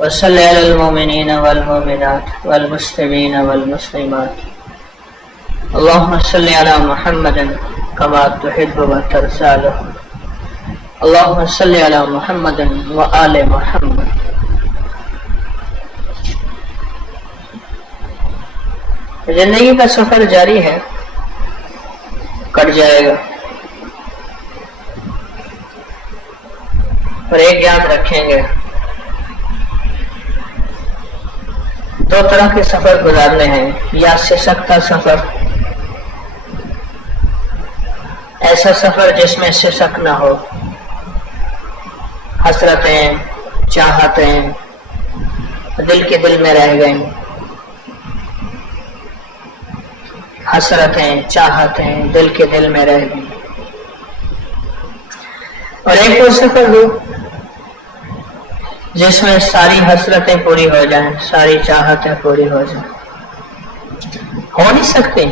وصل علی المؤمنین والمؤمنات والمسلمین والمسلمات اللهم صل علی محمد كما تحب وترضى اللهم صل علی محمد وآل محمد. زندگی کا سفر جاری ہے، کٹ جائے گا، اور ایک یاد رکھیں گے، دو طرح کے سفر گزارنے ہیں، یا سسک کا سفر، ایسا سفر جس میں سسک نہ ہو، حسرتیں چاہتیں دل کے دل میں رہ گئیں، حسرتیں چاہتیں دل کے دل میں رہ گئیں. اور ایک وہ سفر ہو جس میں ساری حسرتیں پوری ہو جائیں، ساری چاہتیں پوری ہو جائیں. ہو نہیں سکتی،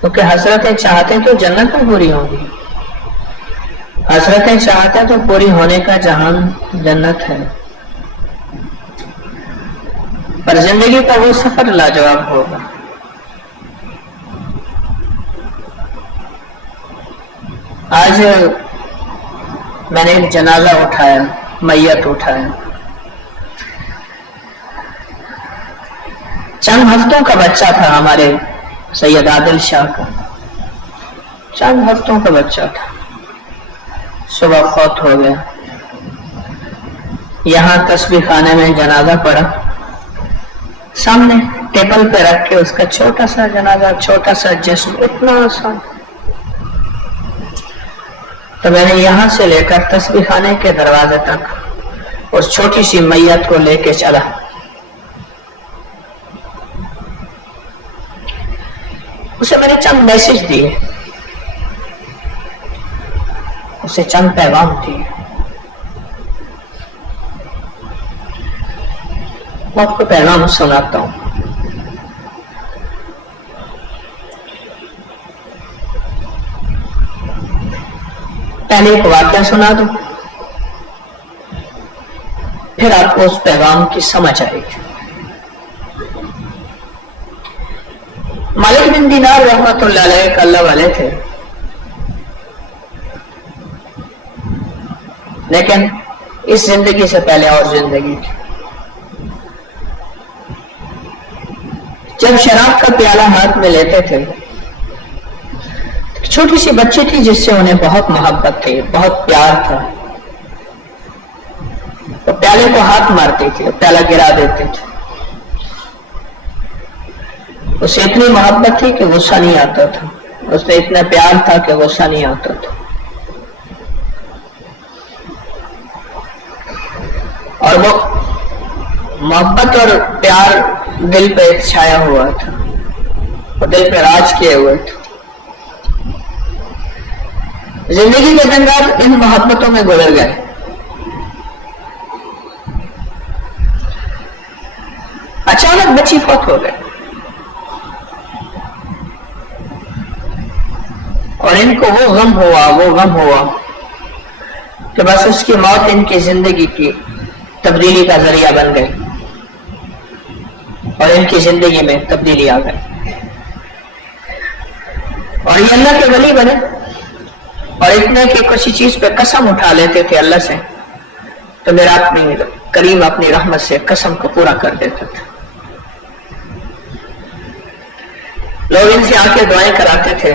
کیونکہ حسرتیں چاہتیں تو جنت میں پوری ہوں گی، حسرتیں چاہتیں تو پوری ہونے کا جہان جنت ہے. پر زندگی کا وہ سفر لاجواب ہوگا. آج میں نے ایک جنازہ اٹھایا، میت اٹھایا، چند ہفتوں کا بچہ تھا ہمارے سید عادل شاہ کا، چند ہفتوں کا بچہ تھا. صبح فوت ہو گیا. یہاں تسبیح خانے میں جنازہ پڑا، سامنے ٹیبل پہ رکھ کے اس کا چھوٹا سا جنازہ، چھوٹا سا جسم، اتنا آسان. تو میں نے یہاں سے لے کر تسبیح خانے کے دروازے تک اس چھوٹی سی میت کو لے کے چلا. اسے میں نے چند میسج دیے، اسے چند پیغام دیے. میں آپ کو پیغام سناتا ہوں. پہلے ایک واقعہ سنا دوں، پھر آپ کو اس پیغام کی سمجھ آئے گی. مالک بن دینار رحمۃ اللہ علیہ ایک اللہ والے تھے، لیکن اس زندگی سے پہلے اور زندگی تھی. جب شراب کا پیالہ ہاتھ میں لیتے تھے، چھوٹی سی بچی تھی جس سے انہیں بہت محبت تھی، بہت پیار تھا. وہ پیالے کو ہاتھ مارتی تھی، پیالہ گرا دیتے تھے. اسے اتنی محبت تھی کہ غصہ نہیں آتا تھا، اس سے اتنا پیار تھا کہ غصہ نہیں آتا تھا. اور وہ محبت اور پیار دل پہ چھایا ہوا تھا، وہ دل پہ راج کیے ہوئے تھے. زندگی کے جنگات ان محبتوں میں گزر گئے. اچانک بچی فوت ہو گئے، اور ان کو وہ غم ہوا کہ بس اس کی موت ان کی زندگی کی تبدیلی کا ذریعہ بن گئی، اور ان کی زندگی میں تبدیلی آ گئی. اور یہ اللہ کے ولی بنے، اور اتنے کہ کسی چیز پہ قسم اٹھا لیتے تھے اللہ سے، تو میرا اپنی کریم اپنی رحمت سے قسم کو پورا کر دیتا تھا. لوگ ان سے آ کے دعائیں کراتے تھے،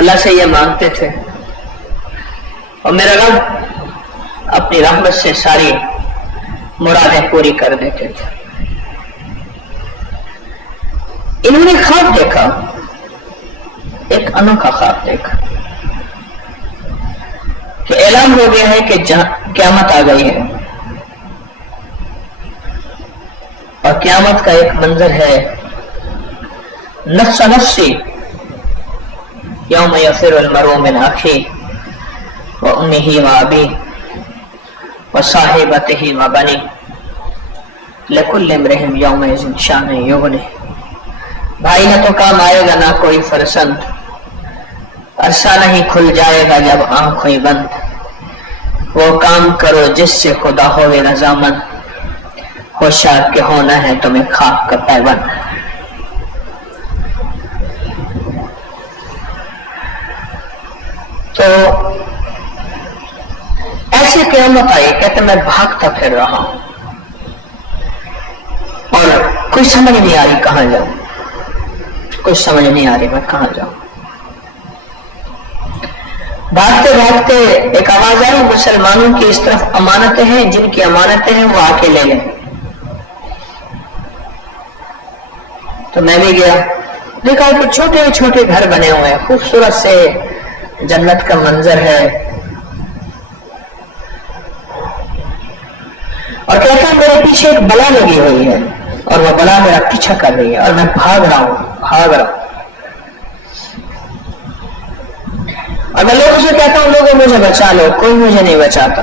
اللہ سے یہ مانگتے تھے، اور میرا رب اپنی رحمت سے ساری مرادیں پوری کر دیتے تھے. انہوں نے خواب دیکھا، ایک انوکھا خواب دیکھا کہ اعلان ہو گیا ہے کہ قیامت آ گئی ہے. اور قیامت کا ایک منظر ہے، نفس نفسی یوم یفر المرء من اخیہ وامہ وابیہ وصاحبتہ وبنیہ لکل امرئ یومئذ شأن یغنیہ. بھائی نہ تو کام آئے گا نہ کوئی فرزند، عرصہ نہیں کھل جائے گا جب آنکھ ہوئی بند. وہ کام کرو جس سے خدا ہوئے رضامند، ہوشیار کے ہونا ہے تمہیں خاک کا پیوند۔ تو ایسی قیامت آئی، کہتے میں بھاگتا پھر رہا ہوں اور کوئی سمجھ نہیں آ رہی کہاں جاؤں، کچھ سمجھ نہیں آ رہی میں کہاں جاؤں۔ بھاگتے بھاگتے ایک آواز آئی، مسلمانوں کی اس طرف امانتیں ہیں، جن کی امانتیں ہیں وہ آ کے لے لیں۔ تو میں بھی گیا، دیکھا کہ چھوٹے چھوٹے گھر بنے ہوئے ہیں، خوبصورت سے جنت کا منظر ہے، اور کہتا ہے میرے پیچھے ایک بلا لگی ہوئی ہے اور وہ بلا میرا پیچھا کر رہی ہے اور میں بھاگ رہا ہوں۔ اور میں لوگوں سے کہتا ہوں لوگوں مجھے بچا لو، کوئی مجھے نہیں بچاتا۔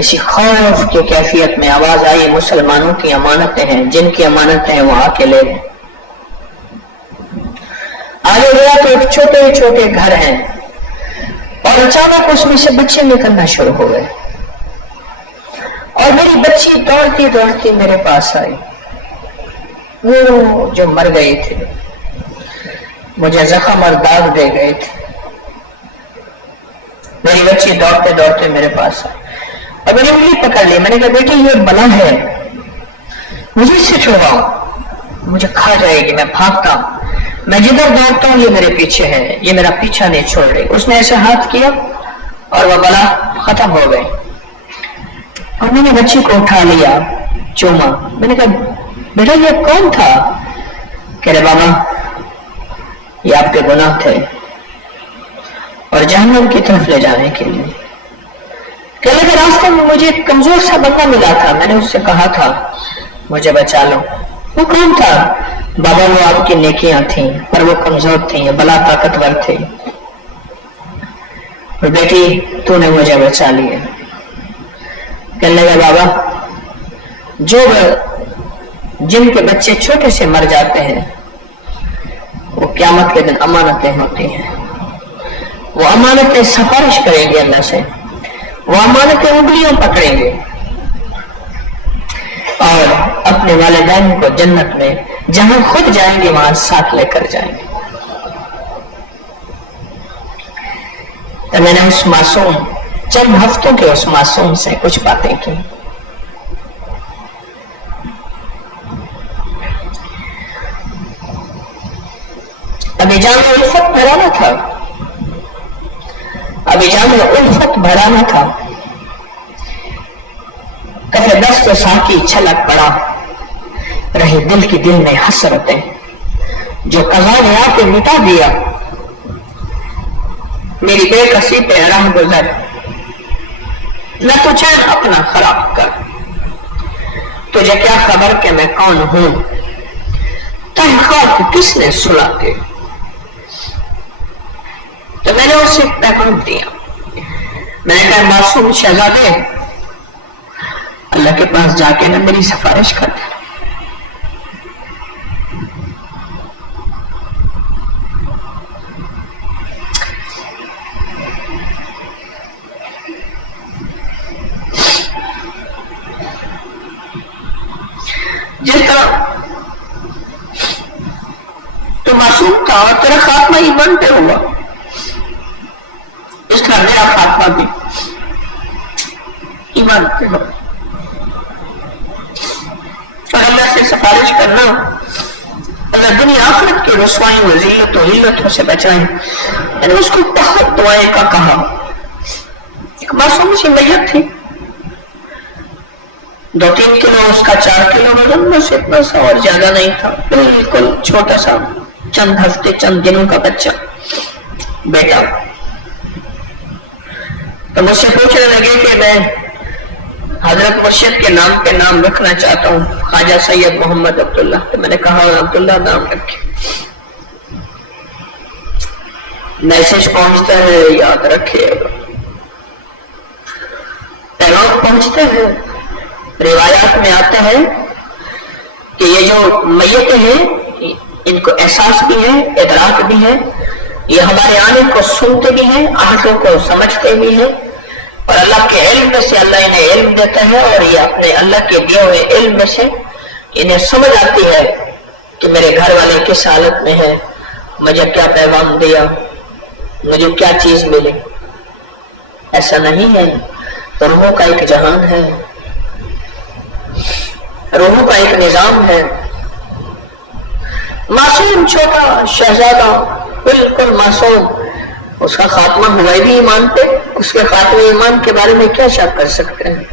اسی خوف کی کیفیت میں آواز آئی، مسلمانوں کی امانتیں ہیں، جن کی امانتیں ہیں وہ آ کے لے لیں۔ آگے گیا تو ایک چھوٹے چھوٹے گھر ہیں اور اچانک اس میں سے بچے نکلنا شروع ہو گئے اور میری بچی دوڑتی دوڑتی میرے پاس آئی، وہ جو مر گئے تھے، مجھے زخم اور داغ دے گئے تھے، میری بچی دوڑتے دوڑتے میرے پاس آئی اور میں نے انگلی پکڑ لی، میں نے کہا بیٹی یہ بلا ہے، مجھے اس سے چھڑواؤ، مجھے کھا جائے گی، میں بھاگتا ہوں، میں جدھر دوڑتا ہوں یہ میرے پیچھے ہے، یہ میرا پیچھا نہیں چھوڑ رہی۔ اس نے ایسے ہاتھ کیا اور وہ بلا ختم ہو گئی اور میں نے بچی کو اٹھا لیا، چوما، میں نے کہا بیٹا یہ کون تھا؟ کہہ رہے بابا یہ آپ کے گناہ تھے اور جہنم کی طرف لے جانے کے لیے۔ کہنے کے راستے میں مجھے ایک کمزور سا بندہ ملا تھا، میں نے اس سے کہا تھا مجھے بچا لو۔ وہ کون تھا؟ بابا وہ آپ کی نیکیاں تھیں پر وہ کمزور تھیں، بلا طاقتور تھے، اور بیٹی تو نے مجھے بچا لیا۔ کہنے لگا بابا جن کے بچے چھوٹے سے مر جاتے ہیں وہ قیامت کے دن امانتیں ہوتی ہیں، وہ امانتیں سفارش کریں گے اللہ سے، وہ امانتیں انگلیوں پکڑیں گے اور اپنے والدین کو جنت میں جہاں خود جائیں گے وہاں ساتھ لے کر جائیں گے۔ تو میں نے اس معصوم چند ہفتوں کے اس معصوم سے کچھ باتیں کی۔ ابھی جان میں الفت بھرانا تھا، ابھی جان میں الفت بھرانا تھا، کہے دست ساکی چھلک پڑا، رہے دل کی دل میں حسرتیں، جو قضا نے آ کے مٹا دیا، میری بے کسی پہ راہ گزر، نہ تو چین اپنا خراب کر، تجھے کیا خبر کہ میں کون ہوں، تحقیق کس نے سنا کے۔ تو میں نے اسے پیغام دیا، میں نے کہا معصوم شہزادے اللہ کے پاس جا کے نہ میری سفارش کر دے۔ جس طرح تو معصوم تھا اور تیرا خاتمہ ایمان پہ ہوا، اس طرح میرا خاتمہ بھی ایمان پہ ہو، اور اللہ سے سفارش کرنا اللہ دنیا آخرت کی رسوائیوں ذلت و علتوں سے بچائیں۔ میں نے اس کو بہت دعائیں کا کہا۔ ایک معصوم سی میت تھی، 2-3 کلو اس کا 4 کلو وزن، بس اتنا سا اور زیادہ نہیں تھا، بالکل چھوٹا سا، چند ہفتے چند دنوں کا بچہ بیٹا۔ تو مجھ سے پوچھنے لگے کہ میں حضرت مرشد کے نام پہ نام رکھنا چاہتا ہوں، خواجہ سید محمد عبداللہ۔ تو میں نے کہا عبداللہ نام رکھے، میسج پہنچتا ہے یاد رکھے، پیغام پہنچتے ہیں۔ روایات میں آتا ہے کہ یہ جو میتیں ہیں ان کو احساس بھی ہے، ادراک بھی ہے، یہ ہمارے آنے کو سنتے بھی ہیں، آہتوں کو سمجھتے بھی ہیں، اور اللہ کے علم میں سے اللہ انہیں علم دیتا ہے، اور یہ اپنے اللہ کے دیے ہوئے علم میں سے انہیں سمجھ آتی ہے کہ میرے گھر والے کس حالت میں ہے، مجھے کیا پیغام دیا، مجھے کیا چیز ملی. ایسا نہیں ہے. روحوں کا ایک جہان ہے، روحوں کا ایک نظام ہے. معصوم چھوٹا شہزادہ بالکل معصوم، اس کا خاتمہ ہوا بھی ایمان پہ، اس کے خاتمے ایمان کے بارے میں کیا شک کر سکتے ہیں.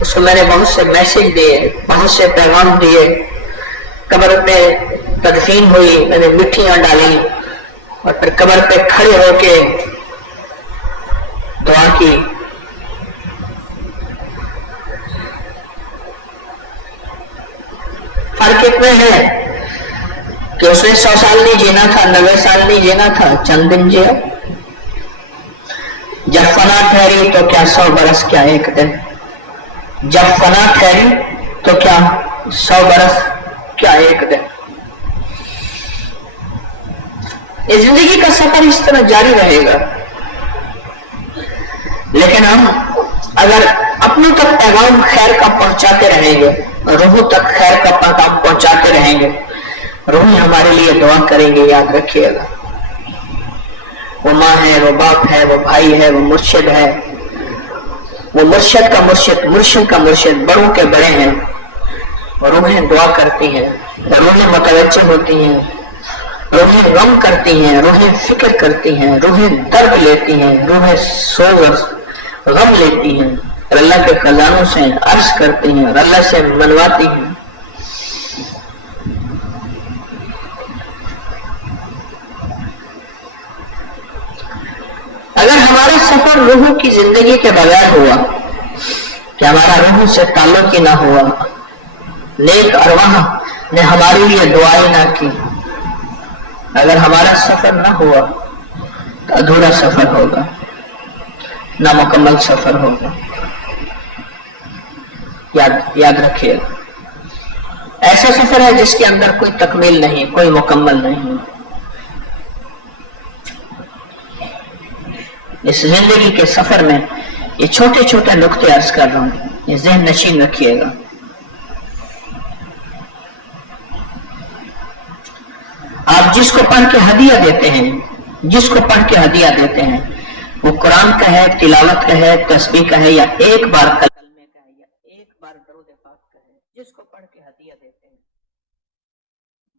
اس کو میں نے بہت سے میسج دیے، بہت سے پیغام دیے. قبر پہ تدفین ہوئی، میں نے مٹھیاں ڈالی اور پھر قبر پہ کھڑے ہو کے دعا کی. فرق اتنا ہے کہ اس نے 100 سال نہیں جینا تھا، 90 سال نہیں جینا تھا، چند دن جیا. جب فنا ٹھہری تو کیا 100 برس، کیا ایک دن. جب فنا ٹھہری تو کیا 100 برس، کیا ایک دن. یہ زندگی کا سفر اس طرح جاری رہے گا. لیکن ہم اگر اپنوں تک پیغام خیر کا پہنچاتے رہیں گے، روحوں تک خیر کا پیغام پہنچاتے رہیں گے، روحیں ہمارے لیے دعا کریں گے. یاد رکھیے گا، وہ ماں ہے، وہ باپ ہے، وہ بھائی ہے، وہ مرشد ہے، وہ مرشد کا مرشد، مرشد کا مرشد، بڑوں کے بڑے ہیں. روحیں دعا کرتی ہیں، روحیں متوجہ ہوتی ہیں، روحیں غم کرتی ہیں، روحیں فکر کرتی ہیں، روحیں درد لیتی ہیں، روحیں سوز غم لیتی ہیں، اور اللہ کے خزانوں سے عرض کرتی ہیں اور اللہ سے منواتی ہیں. اگر ہمارا سفر روحوں کی زندگی کے بغیر ہوا، کہ ہمارا روحوں سے تعلق ہی نہ ہوا، نیک ارواح نے ہمارے لیے دعائیں نہ کی، اگر ہمارا سفر نہ ہوا تو ادھورا سفر ہوگا، نامکمل سفر ہوگا. یاد رکھیے، ایسا سفر ہے جس کے اندر کوئی تکمیل نہیں، کوئی مکمل نہیں. اس زندگی کے سفر میں یہ چھوٹے چھوٹے نقطے عرض کر رہا ہوں، یہ ذہن نشین رکھیے گا. آپ جس کو پڑھ کے ہدیہ دیتے ہیں، جس کو پڑھ کے ہدیہ دیتے ہیں، وہ قرآن کا ہے، تلاوت کا ہے، تسبیح کا ہے، یا ایک بار کلمے کا ہے، یا ایک بار درود پاک کا ہے، جس کو پڑھ کے ہدیہ دیتے ہیں،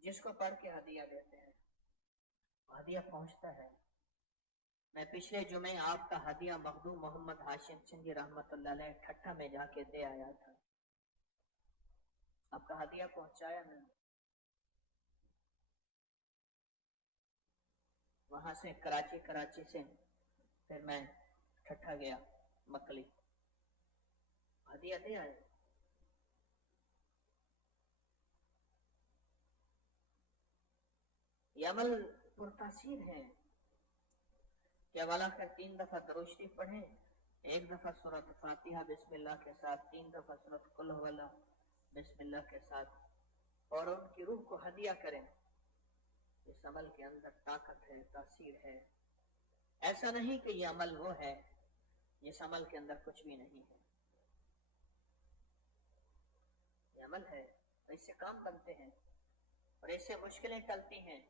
جس کو پڑھ کے ہدیہ دیتے ہیں، ہدیہ پہنچتا ہے. میں پچھلے جمعے آپ کا ہدیہ مخدوم محمد ہاشم سنگھی رحمت اللہ علیہ ٹھٹھا میں جا کے دے آیا تھا. آپ کا ہدیہ پہنچایا میں نے. وہاں سے کراچی سے پھر میں ٹھٹھا گیا مکلی، ہدیہ دے آئے. یہ عمل پرتاثیر ہے کہ اولا کر 3 دفعہ درود شریف پڑھیں، 1 دفعہ سورۃ فاتحہ بسم اللہ کے ساتھ، 3 دفعہ سورۃ قل ھو اللہ بسم اللہ کے ساتھ، اور ان کی روح کو ہدیہ کریں. اس عمل کے اندر طاقت ہے، تاثیر ہے. ایسا نہیں کہ یہ عمل وہ ہے جس عمل کے اندر کچھ بھی نہیں ہے. یہ عمل ہے، اور اس سے کام بنتے ہیں، اور اس سے مشکلیں ٹلتی ہیں،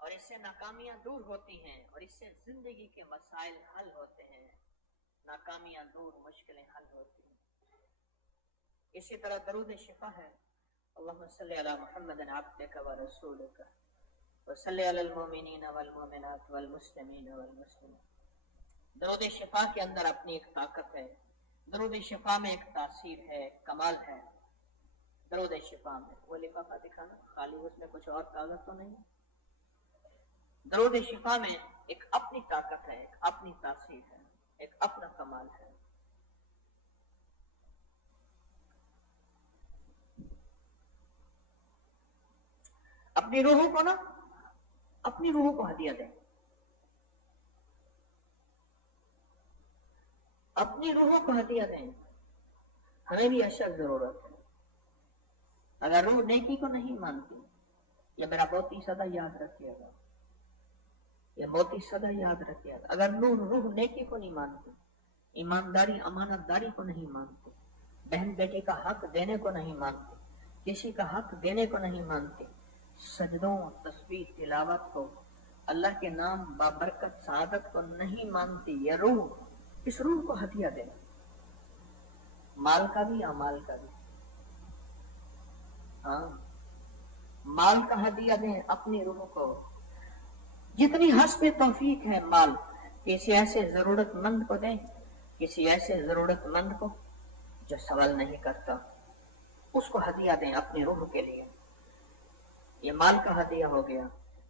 اور اس سے ناکامیاں دور ہوتی ہیں، اور اس سے زندگی کے مسائل حل ہوتے ہیں. ناکامیاں دور، مشکلیں حل ہوتی ہیں. اسی طرح درود شفا ہے، اللہم صلی علی محمد عبدک و رسولک وصلی علی المؤمنین والمؤمنات والمسلمین والمسلمات. درود شفا کے اندر اپنی ایک طاقت ہے، درود شفا میں ایک تاثیر ہے، ایک کمال ہے. درود شفا میں وہ لفافہ دکھانا، خالی اس میں کچھ اور کاغذ تو نہیں. درود شفا میں ایک اپنی طاقت ہے، ایک اپنی تاثیر ہے، ایک اپنا کمال ہے. اپنی روحوں کو نا، اپنی روحوں کو ہدیہ دیں، اپنی روحوں کو ہدیہ دیں. ہمیں بھی اشد ضرورت ہے. اگر روح نیکی کو نہیں مانتی، یہ میرا بہت ہی سادہ یاد رکھیے گا، یہ موتی سدا یاد رکھے. اگر روح نیکی کو نہیں مانتی، ایمانداری امانت داری کو نہیں مانتی، بہن بیٹے کا حق دینے کو نہیں مانتی، کسی کا حق دینے کو نہیں مانتی، سجدوں تسبیح تلاوت کو، اللہ کے نام بابرکت سعادت کو نہیں مانتی، یہ روح، اس روح کو ہدیہ دینا، مال کا بھی امال کا بھی. ہاں، مال کا ہدیہ دیں اپنی روح کو، جتنی حسب توفیق ہے مال، کسی ایسے ضرورت مند کو دیں، کسی ایسے ضرورت مند کو جو سوال نہیں کرتا، اس کو ہدیہ دیں اپنی روح کے لیے. یہ مال کا ہدیہ ہو گیا.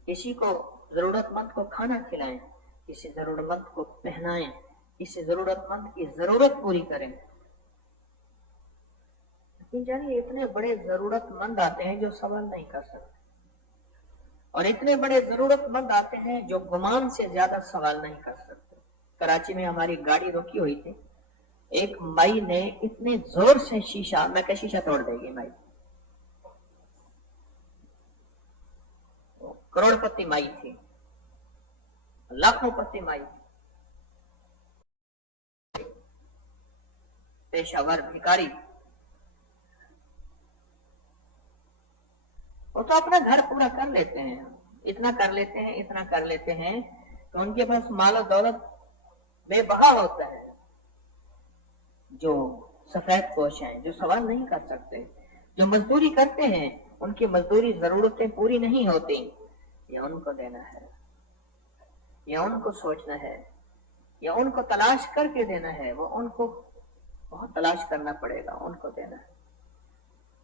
کسی کو ضرورت مند کو کھانا کھلائیں، کسی ضرورت مند کو پہنائیں، کسی ضرورت مند کی ضرورت پوری کریں. لیکن جانیے اتنے بڑے ضرورت مند آتے ہیں جو سوال نہیں کر سکتے، اور اتنے بڑے ضرورت مند آتے ہیں جو گمان سے زیادہ سوال نہیں کر سکتے. کراچی میں ہماری گاڑی روکی ہوئی تھی، ایک مائی نے اتنے زور سے شیشہ، میں کہ شیشہ توڑ دے گی مائی، کروڑ پتی مائی تھی، لاکھوں پتی مائی تھی، پیشہ ور بھکاری. وہ تو اپنا گھر پورا کر لیتے ہیں، اتنا کر لیتے ہیں، اتنا کر لیتے ہیں کہ ان کے پاس مال و دولت بے بہا ہوتا ہے. جو سفید پوش ہیں، جو سوال نہیں کر سکتے، جو مزدوری کرتے ہیں، ان کی مزدوری ضرورتیں پوری نہیں ہوتی، یہ ان کو دینا ہے، یہ ان کو سوچنا ہے، یہ ان کو تلاش کر کے دینا ہے. وہ ان کو بہت تلاش کرنا پڑے گا، ان کو دینا ہے.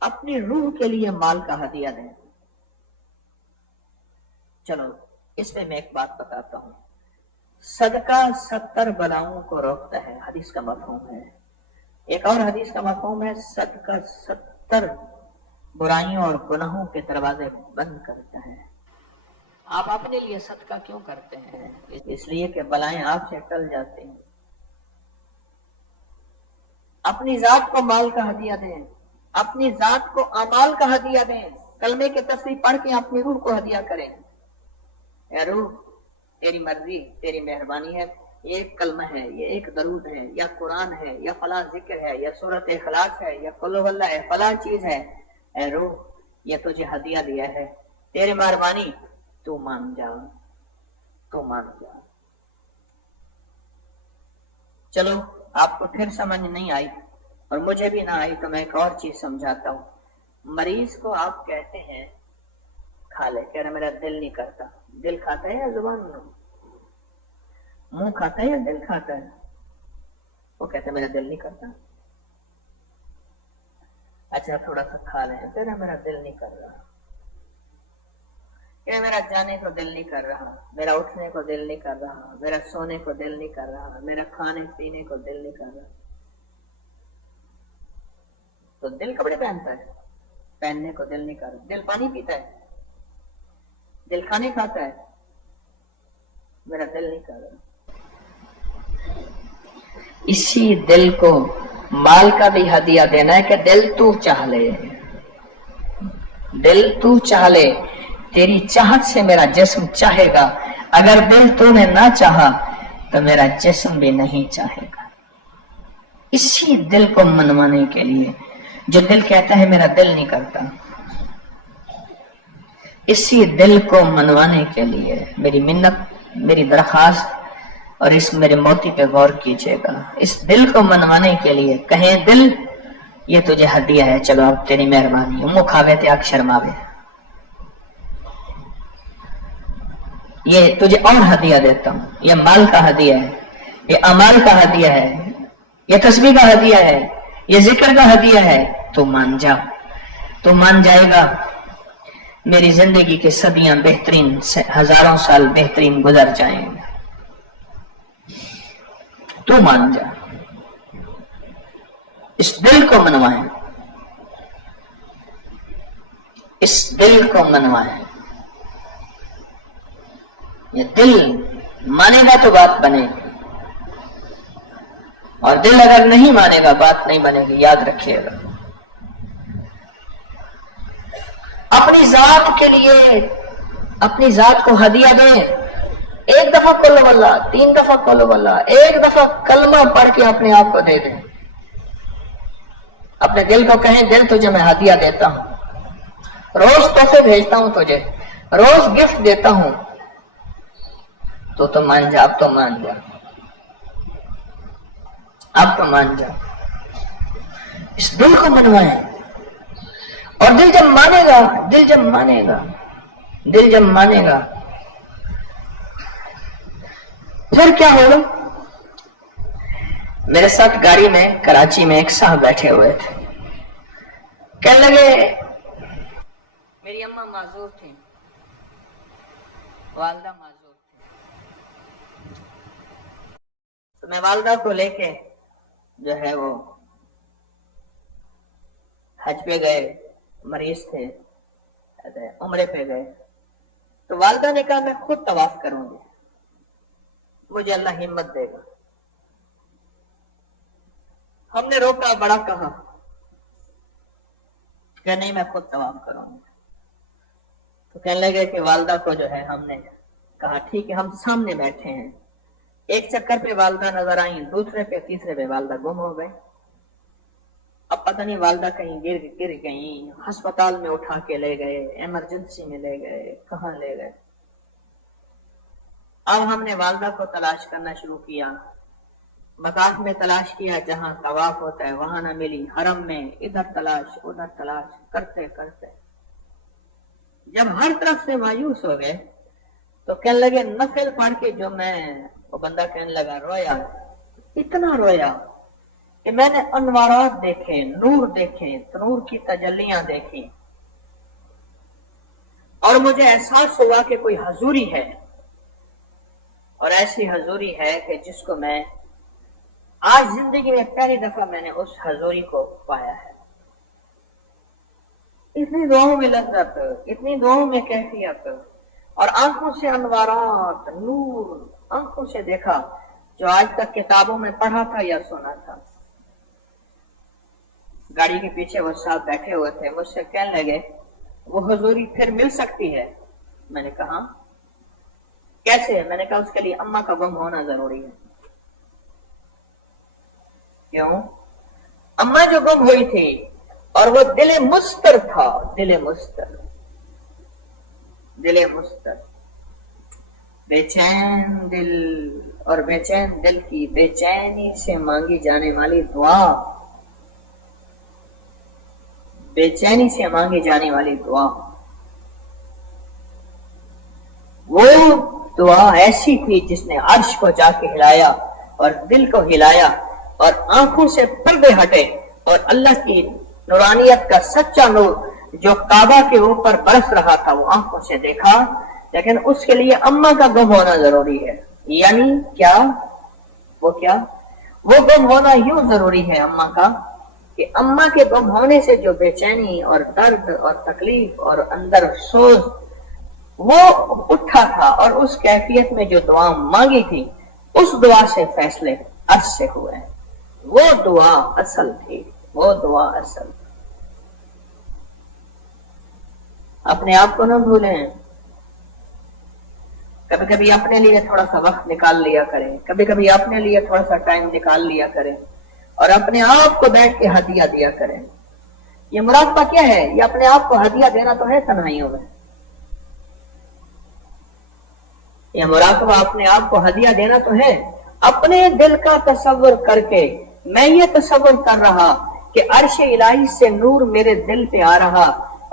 اپنی روح کے لیے مال کا ہدیہ دیں. چلو اس میں ایک بات بتاتا ہوں. صدقہ 70 بلاؤں کو روکتا ہے، حدیث کا مفہوم ہے. ایک اور حدیث کا مفہوم ہے، صدقہ 70 برائیوں اور گناہوں کے دروازے بند کرتا ہے. آپ اپنے لیے صدقہ کیوں کرتے ہیں؟ اس لیے کہ بلائیں آپ سے ٹل جاتے ہیں. اپنی ذات کو مال کا ہدیہ دیں، اپنی ذات کو اعمال کا ہدیہ دیں. کلمے کے تصریح پڑھ کے اپنی روح کو ہدیہ کریں. اے روح، تیری مرضی، تیری مہربانی ہے، یہ ایک کلمہ ہے، یہ ایک درود ہے، یا قرآن ہے، یا فلاں ذکر ہے، یا سورۃ اخلاص ہے، یا قل ہو اللہ ہے، فلاں چیز ہے. اے روح، یہ تجھے ہدیہ دیا ہے، تیری مہربانی، تو مان جا، تو مان جا. چلو آپ کو پھر سمجھ نہیں آئی اور مجھے بھی نہ آئی تو میں ایک اور چیز سمجھاتا ہوں. مریض کو آپ کہتے ہیں کھا لے، کہہ رہا میرا دل نہیں کرتا. دل کھاتا ہے یا زبان منہ کھاتا ہے یا دل کھاتا ہے؟ وہ کہتا ہے میرا دل نہیں کرتا. اچھا تھوڑا سا کھا لیں، کہہ رہا میرا دل نہیں کر رہا، کہ میرا جانے کو دل نہیں کر رہا، میرا اٹھنے کو دل نہیں کر رہا، میرا سونے کو دل نہیں کر رہا، میرا کھانے پینے کو دل نہیں کر رہا. تو دل کپڑے پہنتا ہے، پہننے کو دل نہیں کر رہا. دل پانی پیتا ہے، دل کھانے کھاتا ہے، میرا دل نہیں کر رہا. اسی دل کو مال کا بھی ہدیہ دینا ہے کہ دل تو چاہ لے، دل تو چاہ لے. تیری چاہت سے میرا جسم چاہے گا، اگر دل تو نے نہ چاہا تو میرا جسم بھی نہیں چاہے گا. اسی دل کو منوانے کے لیے، جو دل کہتا ہے میرا دل نہیں کرتا، اسی دل کو منوانے کے لیے میری منت، میری درخواست، اور اس میرے موتی پہ غور کیجیے گا. اس دل کو منوانے کے لیے کہیں دل یہ تجھے ہدیہ ہے، چلو اب تیری مہربانی، منہ کھاوے تے آنکھ شرماوے، یہ تجھے اور ہدیہ دیتا ہوں. یہ مال کا ہدیہ ہے، یہ اعمال کا ہدیہ ہے، یہ تسبیح کا ہدیہ ہے، یہ ذکر کا ہدیہ ہے. تو مان جا، تو مان جائے گا. میری زندگی کی صدیاں بہترین، ہزاروں سال بہترین گزر جائیں گے. تو مان جا. اس دل کو منوائیں، اس دل کو منوائیں. یہ دل مانے گا تو بات بنے گی، اور دل اگر نہیں مانے گا بات نہیں بنے گی. یاد رکھیے گا. اپنی ذات کے لیے اپنی ذات کو ہدیہ دیں. ایک دفعہ قل ہو اللہ، 3 دفعہ قل ہو اللہ، ایک دفعہ کلمہ پڑھ کے اپنے آپ کو دے دیں. اپنے دل کو کہیں دل تجھے میں ہدیہ دیتا ہوں، روز تحفے بھیجتا ہوں تجھے، روز گفٹ دیتا ہوں، تو مان جا، اب تو مان جا، اب تو مان جا. اس دل کو منوائیں. اور دل جب مانے گا، دل جب مانے گا، دل جب مانے گا، پھر کیا ہوگا؟ میرے ساتھ گاڑی میں کراچی میں ایک صاحب بیٹھے ہوئے تھے، کہنے لگے میری اماں معذور تھی، والدہ معذور تھی، تو میں والدہ کو لے کے جو ہے وہ حج پہ گئے، مریض تھے، عمرے پہ گئے، تو والدہ نے کہا میں خود طواف کروں گی، مجھے اللہ ہمت دے گا. ہم نے روکا، بڑا کہا کہ نہیں میں خود طواف کروں گا. تو کہنے لگے کہ والدہ کو جو ہے ہم نے کہا ٹھیک ہے، ہم سامنے بیٹھے ہیں، ایک چکر پہ والدہ نظر آئیں، دوسرے پہ تیسرے پہ والدہ گم ہو گئے. اب پتہ نہیں والدہ کہیں گر گئیں، ہسپتال میں اٹھا کے لے گئے، ایمرجنسی میں لے گئے، کہاں لے گئے. اب ہم نے والدہ کو تلاش کرنا شروع کیا، مطاف میں تلاش کیا، جہاں طواف ہوتا ہے وہاں نہ ملی، حرم میں ادھر تلاش ادھر تلاش کرتے کرتے جب ہر طرف سے مایوس ہو گئے تو کہنے لگے نفل پڑھ کے جو میں، وہ بندہ کہنے لگا رویا، اتنا رویا کہ میں نے انوارات دیکھے، نور دیکھے، نور کی تجلیاں دیکھی، اور مجھے احساس ہوا کہ کوئی حضوری ہے، اور ایسی حضوری ہے کہ جس کو میں آج زندگی میں پہلی دفعہ میں نے اس حضوری کو پایا ہے. اتنی دعاؤں میں لذت، اتنی دعاؤں میں کیفیت، اور آنکھوں سے انوارات، نور، آنکھوں سے دیکھا جو آج تک کتابوں میں پڑھا تھا یا سنا تھا. گاڑی کے پیچھے وہ صاحب بیٹھے ہوئے تھے، مجھ سے کہنے لگے وہ حضوری پھر مل سکتی ہے؟ میں نے کہا کیسے؟ میں نے کہا اس کے لیے اماں کا گم ہونا ضروری ہے. کیوں؟ اماں جو گم ہوئی تھی اور وہ دل مستر تھا، دل مستر، دل مستر، بے چین دل، اور بے چین دل کی بے چینی سے مانگی جانے والی دعا، بے چینی سے مانگی جانے والی دعا، وہ دعا ایسی تھی جس نے عرش کو جا کے ہلایا اور دل کو ہلایا، اور آنکھوں سے پردے ہٹے، اور اللہ کی نورانیت کا سچا نور جو کعبہ کے اوپر برس رہا تھا وہ آنکھوں سے دیکھا. لیکن اس کے لیے اماں کا گم ہونا ضروری ہے. یعنی کیا؟ وہ گم ہونا یوں ضروری ہے اماں کا کہ اماں کے گم ہونے سے جو بے چینی اور درد اور تکلیف اور اندر سوز وہ اٹھا تھا، اور اس کیفیت میں جو دعا مانگی تھی اس دعا سے فیصلے عرش سے ہوئے. وہ دعا اصل تھی، وہ دعا اصل. اپنے آپ کو نہ بھولیں، کبھی کبھی اپنے لیے تھوڑا سا وقت نکال لیا کریں، کبھی کبھی اپنے لیے تھوڑا سا ٹائم نکال لیا کریں، اور اپنے آپ کو بیٹھ کے ہدیہ دیا کریں. یہ مراقبہ کیا ہے؟ یہ اپنے آپ کو ہدیہ دینا تو ہے تنہائیوں میں. یہ مراقبہ اپنے آپ کو ہدیہ دینا تو ہے. اپنے دل کا تصور کر کے میں یہ تصور کر رہا کہ عرش الہی سے نور میرے دل پہ آ رہا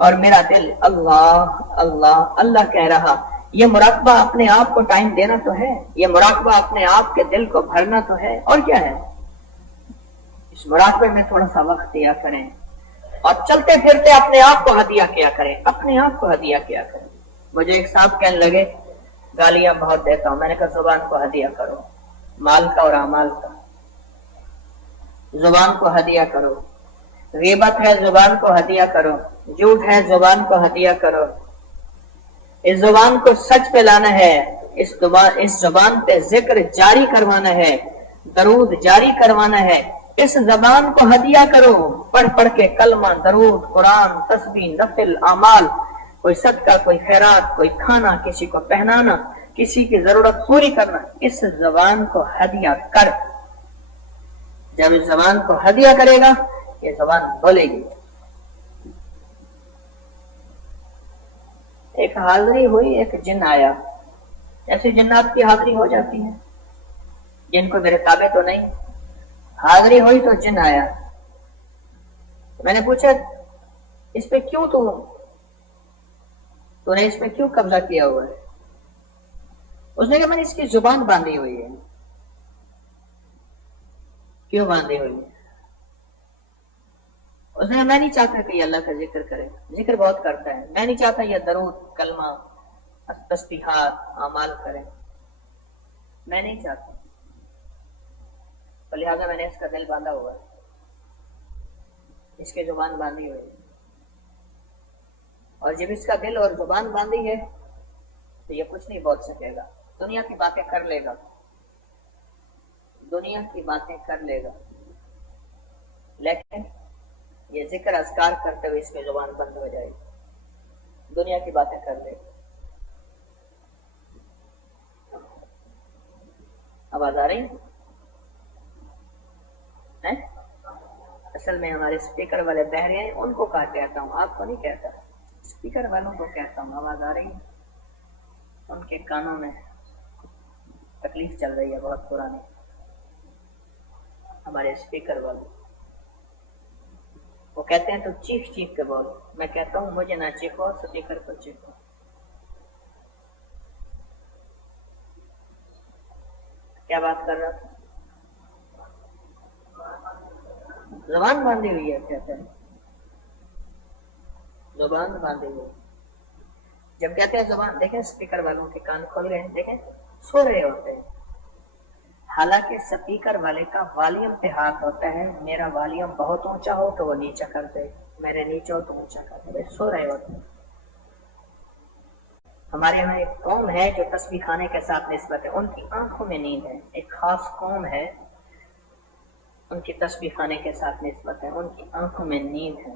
اور میرا دل اللہ اللہ اللہ کہہ رہا. یہ مراقبہ اپنے آپ کو ٹائم دینا تو ہے. یہ مراقبہ اپنے آپ کے دل کو بھرنا تو ہے. اور کیا ہے؟ اس مراقبے میں تھوڑا سا وقت دیا کریں اور چلتے پھرتے اپنے آپ کو ہدیہ کیا کریں، اپنے آپ کو ہدیہ کیا کریں. مجھے ایک صاحب کہنے لگے گالیاں بہت دیتا ہوں. میں نے کہا زبان کو ہدیہ کرو، مال کا اور اعمال کا. زبان کو ہدیہ کرو. غیبت ہے زبان کو ہدیہ کرو، جھوٹ ہے زبان کو ہدیہ کرو. اس زبان کو سچ پہ لانا ہے، اس زبان پہ ذکر جاری کروانا ہے، درود جاری کروانا ہے. اس زبان کو ہدیہ کرو، پڑھ پڑھ کے کلمہ، درود، قرآن، تسبیح، نفل، اعمال، کوئی صدقہ، کوئی خیرات، کوئی کھانا، کسی کو پہنانا. کسی کی ضرورت پوری کرنا، اس زبان کو ہدیہ کر. جب اس زبان کو ہدیہ کرے گا یہ زبان بولے گی. ایک حاضری ہوئی، ایک جن آیا. ایسے جنات کی حاضری ہو جاتی ہے، جن کو میرے تابع تو نہیں. حاضری ہوئی تو جن آیا. میں نے پوچھا اس پہ کیوں تو نے اس پہ کیوں قبضہ کیا ہوا ہے؟ اس نے کہا میں نے اس کی زبان باندھی ہوئی ہے. کیوں باندھی ہوئی ہے؟ اس نے کہا میں نہیں چاہتا کہ یہ اللہ کا ذکر کرے، ذکر بہت کرتا ہے، میں نہیں چاہتا یہ درود کلمہ تسبیحات اعمال کرے، میں نہیں چاہتا، تو لہٰذا میں نے اس کا دل باندھا ہوا ہے، اس کی زبان باندھی ہوئی. اور جب اس کا دل اور زبان باندھی ہے تو یہ کچھ نہیں بول سکے گا. دنیا کی باتیں کر لے گا، دنیا کی باتیں کر لے گا، لیکن یہ ذکر اذکار کرتے ہوئے اس کی زبان بند ہو جائے گی. دنیا کی باتیں کر لے گا. آواز آ رہی ہے؟ اصل میں ہمارے اسپیکر والے بہرے ہیں، ان کو کہا کہتا ہوں، آپ کو نہیں کہتا، اسپیکر والوں کو کہتا ہوں. آواز آ رہی ہے؟ ان کے کانوں میں تکلیف چل رہی ہے بہت پرانی. ہمارے اسپیکر والے وہ کہتے ہیں تو چیخ چیخ کے بول. میں کہتا ہوں مجھے نہ چیخو، اسپیکر کو چیخو. کیا بات کر رہا تھا؟ زبان باندھی ہوئی ہے، کہتے ہیں زبان باندھی ہوئی. جب کہتے ہیں زبان، دیکھیں اسپیکر والوں کے کان کھول گئے، دیکھیں سو رہے ہوتے ہیں. حالانکہ اسپیکر والے کا والیوم پہ ہاتھ ہوتا ہے. میرا والیوم بہت اونچا ہو تو وہ نیچا کر دے، میرے نیچے ہو تو اونچا کر دے. سو رہے ہوتے ہیں. ہمارے یہاں ایک قوم ہے جو تسبیح خانے کے ساتھ نسبت ہے، ان کی آنکھوں میں نیند ہے. ایک خاص قوم ہے، ان کی تسبیح خانے کے ساتھ نسبت ہے، ان کی آنکھوں میں نیند ہے.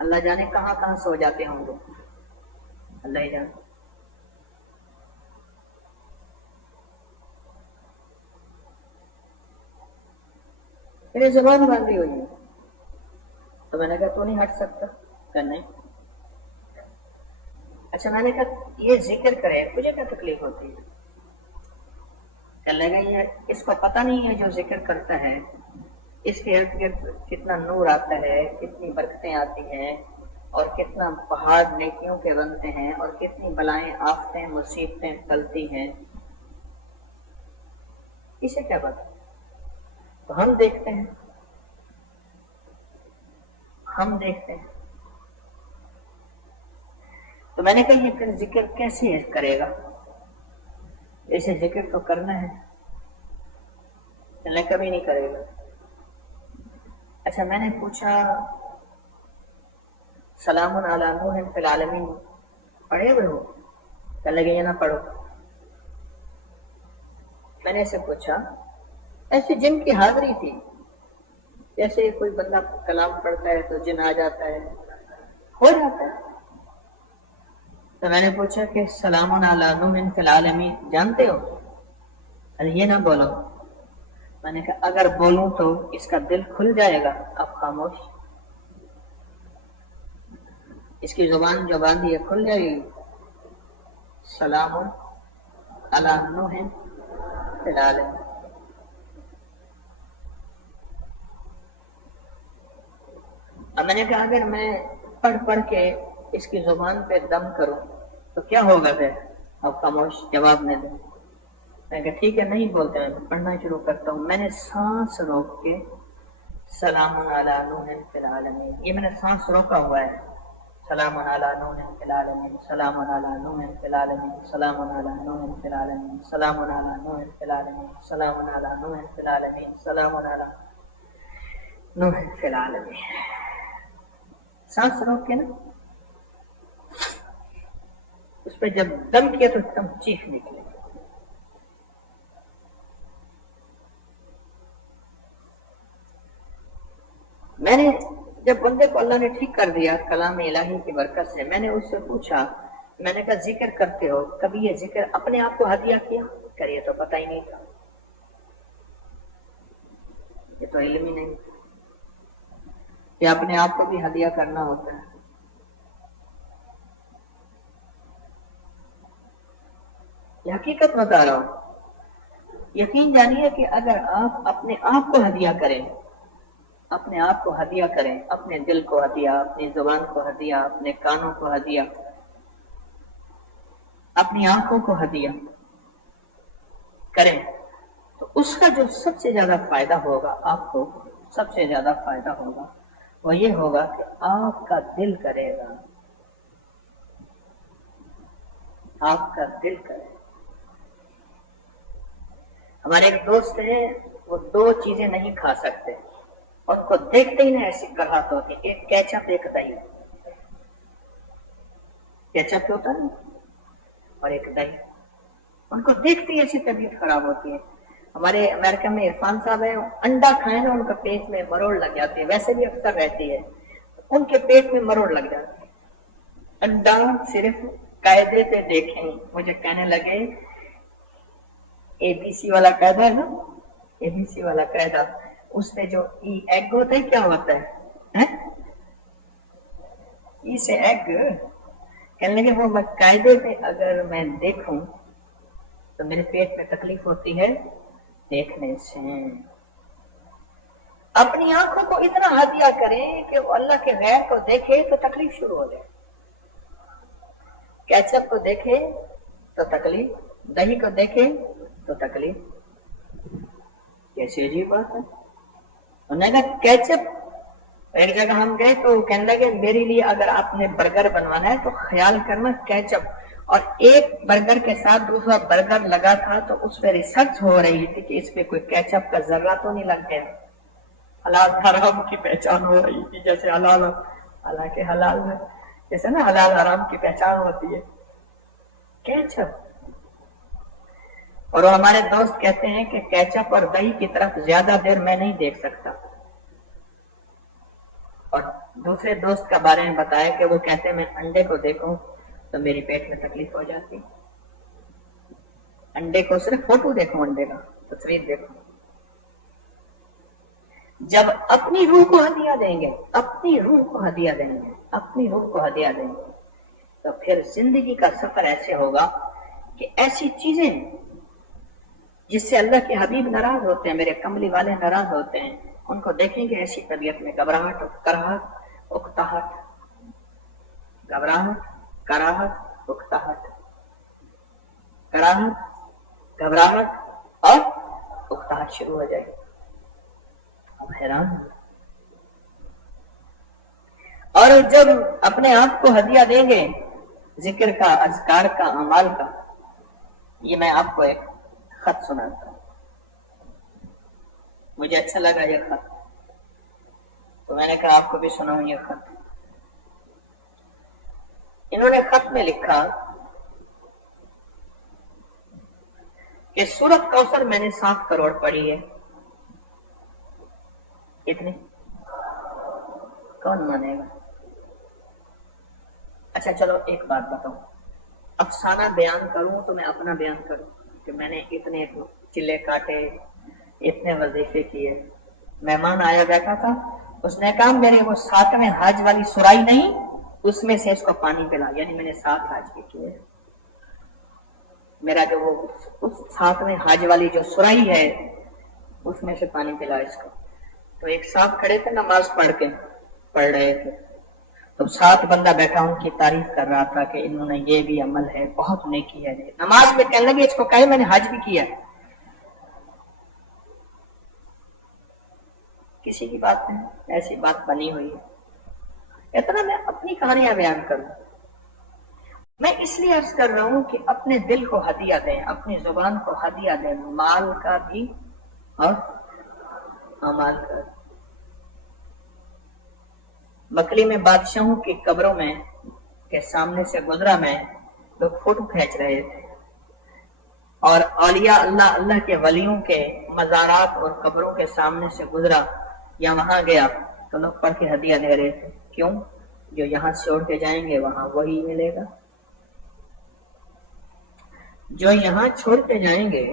اللہ جانے کہاں کہاں سو جاتے ہوں گے، اللہ ہی جانے. میری زبان باندھی ہوئی ہے. تو میں نے کہا تو نہیں ہٹ سکتا؟ کہ نہیں. اچھا میں نے کہا یہ ذکر کرے مجھے کیا تکلیف ہوتی ہے؟ لگا یہ اس کو پتہ نہیں ہے جو ذکر کرتا ہے اس کے ارد گرد کتنا نور آتا ہے، کتنی برکتیں آتی ہیں، اور کتنا پہاڑ نیکیوں کے بنتے ہیں، اور کتنی بلائیں آفتیں مصیبتیں پلتی ہیں. اسے کیا پتا؟ تو ہم دیکھتے ہیں، ہم دیکھتے ہیں. تو میں نے کہا یہ پھر ذکر کیسے کرے گا؟ اسے ذکر تو کرنا ہے، کبھی نہیں کرے گا. اچھا میں نے پوچھا سلام علی نوح فی العالمین پڑھے ہوئے ہو؟ کہ لگے یہ نہ پڑھو. میں نے اسے پوچھا ایسے جن کی حاضری تھی، جیسے کوئی بندہ کلام پڑھتا ہے تو جن آ جاتا ہے، ہو جاتا ہے. تو میں نے پوچھا کہ سلام علی نوح فی العالمین جانتے ہو؟ ارے یہ نہ بولو. میں نے کہا اگر بولوں تو اس کا دل کھل جائے گا. اب خاموش. اس کی زبان جو باندھی ہے کھل جائے گی. سلام علی نوح فی العالمین. اب میں نے کہا اگر میں پڑھ پڑھ کے اس کی زبان پہ دم کروں تو کیا ہوگا پھر؟ اب خاموش، جواب نہیں دے. میں کہا ٹھیک ہے نہیں بولتے، میں پڑھنا شروع کرتا ہوں. میں نے سانس روک کے سلام علی نوح فی العالمین، یہ میں نے سانس روکا ہوا ہے. سلام علی نوح فی العالمین، سلام علی نوح فی العالمین، سلام علی نوح فی العالمین، سلام علی نوح فی العالمین، سلام علی نوح فی العالمین، سلام علی نوح فی العالمین. سانس روک کے نا اس پہ جب دم کیا تو دم چیخ نکلے. میں نے جب بندے کو اللہ نے ٹھیک کر دیا کلام الہی کی برکت سے، میں نے اس سے پوچھا میں نے کہا ذکر کرتے ہو، کبھی یہ ذکر اپنے آپ کو ہدیہ کیا؟ کریے تو پتہ ہی نہیں تھا، یہ تو علم ہی نہیں کہ اپنے آپ کو بھی ہدیہ کرنا ہوتا ہے۔ یہ حقیقت بتا رہا ہوں، یقین جانیے کہ اگر آپ اپنے آپ کو ہدیہ کریں، اپنے آپ کو ہدیہ کریں، اپنے دل کو ہدیہ، اپنی زبان کو ہدیہ، اپنے کانوں کو ہدیہ، اپنی آنکھوں کو ہدیہ کریں، تو اس کا جو سب سے زیادہ فائدہ ہوگا، آپ کو سب سے زیادہ فائدہ ہوگا وہ یہ ہوگا کہ آپ کا دل کرے گا، آپ کا دل کرے گا۔ ہمارے ایک دوست ہیں، وہ دو چیزیں نہیں کھا سکتے، اور کو دیکھتے ہی نا ایسی کڑھاہٹ ہوتی، ایک کیچپ ایک دہی، کیچپ ہوتا ہے اور ایک دہی، ان کو دیکھتے ہی ایسی طبیعت خراب ہوتی ہے۔ ہمارے امریکہ میں عرفان صاحب ہیں، انڈا کھائیں نا ان کا پیٹ میں مروڑ لگ جاتی ہے، ویسے بھی اکثر رہتی ہے، ان کے پیٹ میں مروڑ لگ جاتی ہے۔ انڈا صرف قاعدے سے دیکھیں، مجھے کہنے لگے اے بی سی والا قاعدہ ہے نا، اے بی سی والا قاعدہ، اس میں جو ای ایگ ہوتا ہے کیا ہوتا ہے؟ ای سے ایگ، کہنے لگے وہ قاعدے پہ اگر میں دیکھوں تو میرے پیٹ میں تکلیف ہوتی ہے دیکھنے سے۔ اپنی آنکھوں کو اتنا ہدیہ کریں کہ وہ اللہ کے غیر کو دیکھے تو تکلیف شروع ہو جائے، کیچپ کو دیکھے تو تکلیف، دہی کو دیکھے تو تکلیف، کیسی عجیب بات ہے۔ انہوں نے کہا کیچپ، ایک جگہ ہم گئے تو کہنے لگے میرے لیے اگر آپ نے برگر بنوانا ہے تو خیال کرنا کیچپ، اور ایک برگر کے ساتھ دوسرا برگر لگا تھا تو اس پہ ریسرچ ہو رہی تھی کہ اس پہ کوئی کیچپ کا ذرہ تو نہیں لگ گیا، حلال حرام کی پہچان ہو رہی تھی، جیسے حلال، حالانکہ حلال میں جیسے نا حلال حرام کی پہچان ہوتی ہے، کیچپ۔ اور وہ ہمارے دوست کہتے ہیں کہ کیچپ اور دہی کی طرف زیادہ دیر میں نہیں دیکھ سکتا، اور دوسرے دوست کا بارے میں بتایا کہ وہ کہتے ہیں میں انڈے کو دیکھوں تو میری پیٹ میں تکلیف ہو جاتی، انڈے کو صرف فوٹو دیکھوں، انڈے کا تصویر دیکھوں۔ جب اپنی روح کو ہدیہ دیں گے، اپنی روح کو ہدیہ دیں گے، اپنی روح کو ہدیہ دیں گے، تو پھر زندگی کا سفر ایسے ہوگا کہ ایسی چیزیں جس سے اللہ کے حبیب ناراض ہوتے ہیں، میرے کملی والے ناراض ہوتے ہیں، ان کو دیکھیں گے ایسی طبیعت میں گھبراہٹ، کراہٹ، اکتاہٹ، گھبراہٹ، کراہٹ، اکتاہٹ، کراہٹ، گھبراہٹ اور اکتاہٹ شروع ہو جائے گی۔ اب حیران ہیں۔ اور جب اپنے آپ کو ہدیہ دیں گے ذکر کا، اذکار کا، اعمال کا، یہ میں آپ کو ایک خط سناتا ہوں، مجھے اچھا لگا یہ خط، تو میں نے کہا آپ کو بھی سناؤں یہ خط۔ انہوں نے خط میں لکھا کہ سورۃ کوثر میں نے 7 کروڑ پڑھی ہے، کتنی؟ کون مانے گا؟ اچھا چلو ایک بات بتاؤں، افسانہ بیان کروں تو میں اپنا بیان کروں کہ میں نے اتنے چلے کاٹے، اتنے وظیفے کیے۔ مہمان آیا بیٹھا تھا، اس نے کہا میرے وہ 7ویں حج والی سرائی نہیں، اس میں سے اس کو پانی پلا، یعنی میں نے 7 حج کے کیے، میرا جو وہ 7ویں حج والی جو سرائی ہے اس میں سے پانی پلا اس کو۔ تو ایک صاحب کھڑے تھے نماز پڑھ رہے تھے، تو 7 بندہ بیٹھا ان کی تعریف کر رہا تھا کہ انہوں نے یہ بھی عمل ہے، بہت نیکی ہے۔ نماز میں کہنے لگے اس کو کہے میں نے حج بھی کیا، کسی کی بات نہیں، ایسی بات بنی ہوئی ہے۔ اتنا میں اپنی کہانیاں بیان کروں، میں اس لیے عرض کر رہا ہوں کہ اپنے دل کو ہدیہ دیں، اپنی زبان کو ہدیہ دیں، مال کا بھی اور اعمال کا۔ مکلی میں بادشاہوں کی قبروں میں کے سامنے سے گزرا میں، لوگ فوٹو کھینچ رہے تھے، اور اولیاء اللہ، اللہ کے ولیوں کے مزارات اور قبروں کے سامنے سے گزرا یا وہاں گیا تو لوگ پڑھ کے ہدیہ دے رہے تھے، کیوں؟ جو یہاں چھوڑ کے جائیں گے وہاں وہی ملے گا۔ جو یہاں چھوڑ کے جائیں گے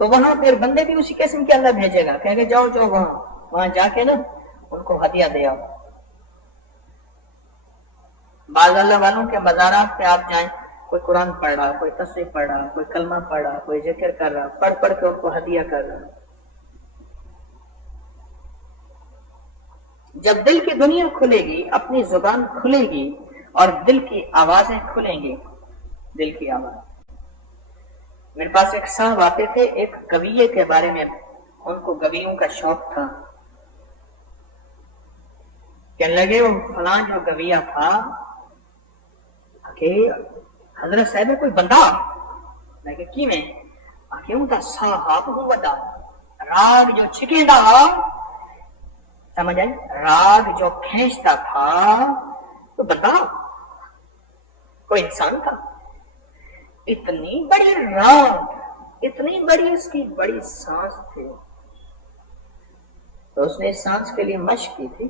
تو وہاں پھر بندے بھی اسی قسم کے اللہ بھیجے گا، کہیں گے جاؤ جاؤ وہاں جا کے نا ان کو ہدیہ دے آؤ۔ بعض اللہ والوں کے مزارات پہ آپ جائیں، کوئی قرآن پڑھ رہا، کوئی تسبیح پڑھ رہا، کوئی کلمہ پڑھ رہا، کوئی ذکر کر رہا، پڑھ پڑھ کے ان کو ہدیہ کر رہا۔ جب دل کی دنیا کھلے گی، اپنی زبان کھلے گی اور دل کی آوازیں کھلیں گی، دل کی آواز۔ میرے پاس ایک صاحب آتے تھے، ایک گویے کے بارے میں، ان کو گویوں کا شوق تھا، کہنے لگے وہ فلاں جو گویا تھا کہ حضرت صاحب کوئی بندہ میں کہ کی میں کیوں تھا صاحب ہوں بندہ راگ جو چھکیندا سمجھ آئی، راگ جو کھینچتا تھا تو بندہ کوئی انسان تھا، اتنی بڑی راگ، اتنی بڑی اس کی بڑی سانس تھی، تو اس نے اس سانس کے لیے مشق کی تھی۔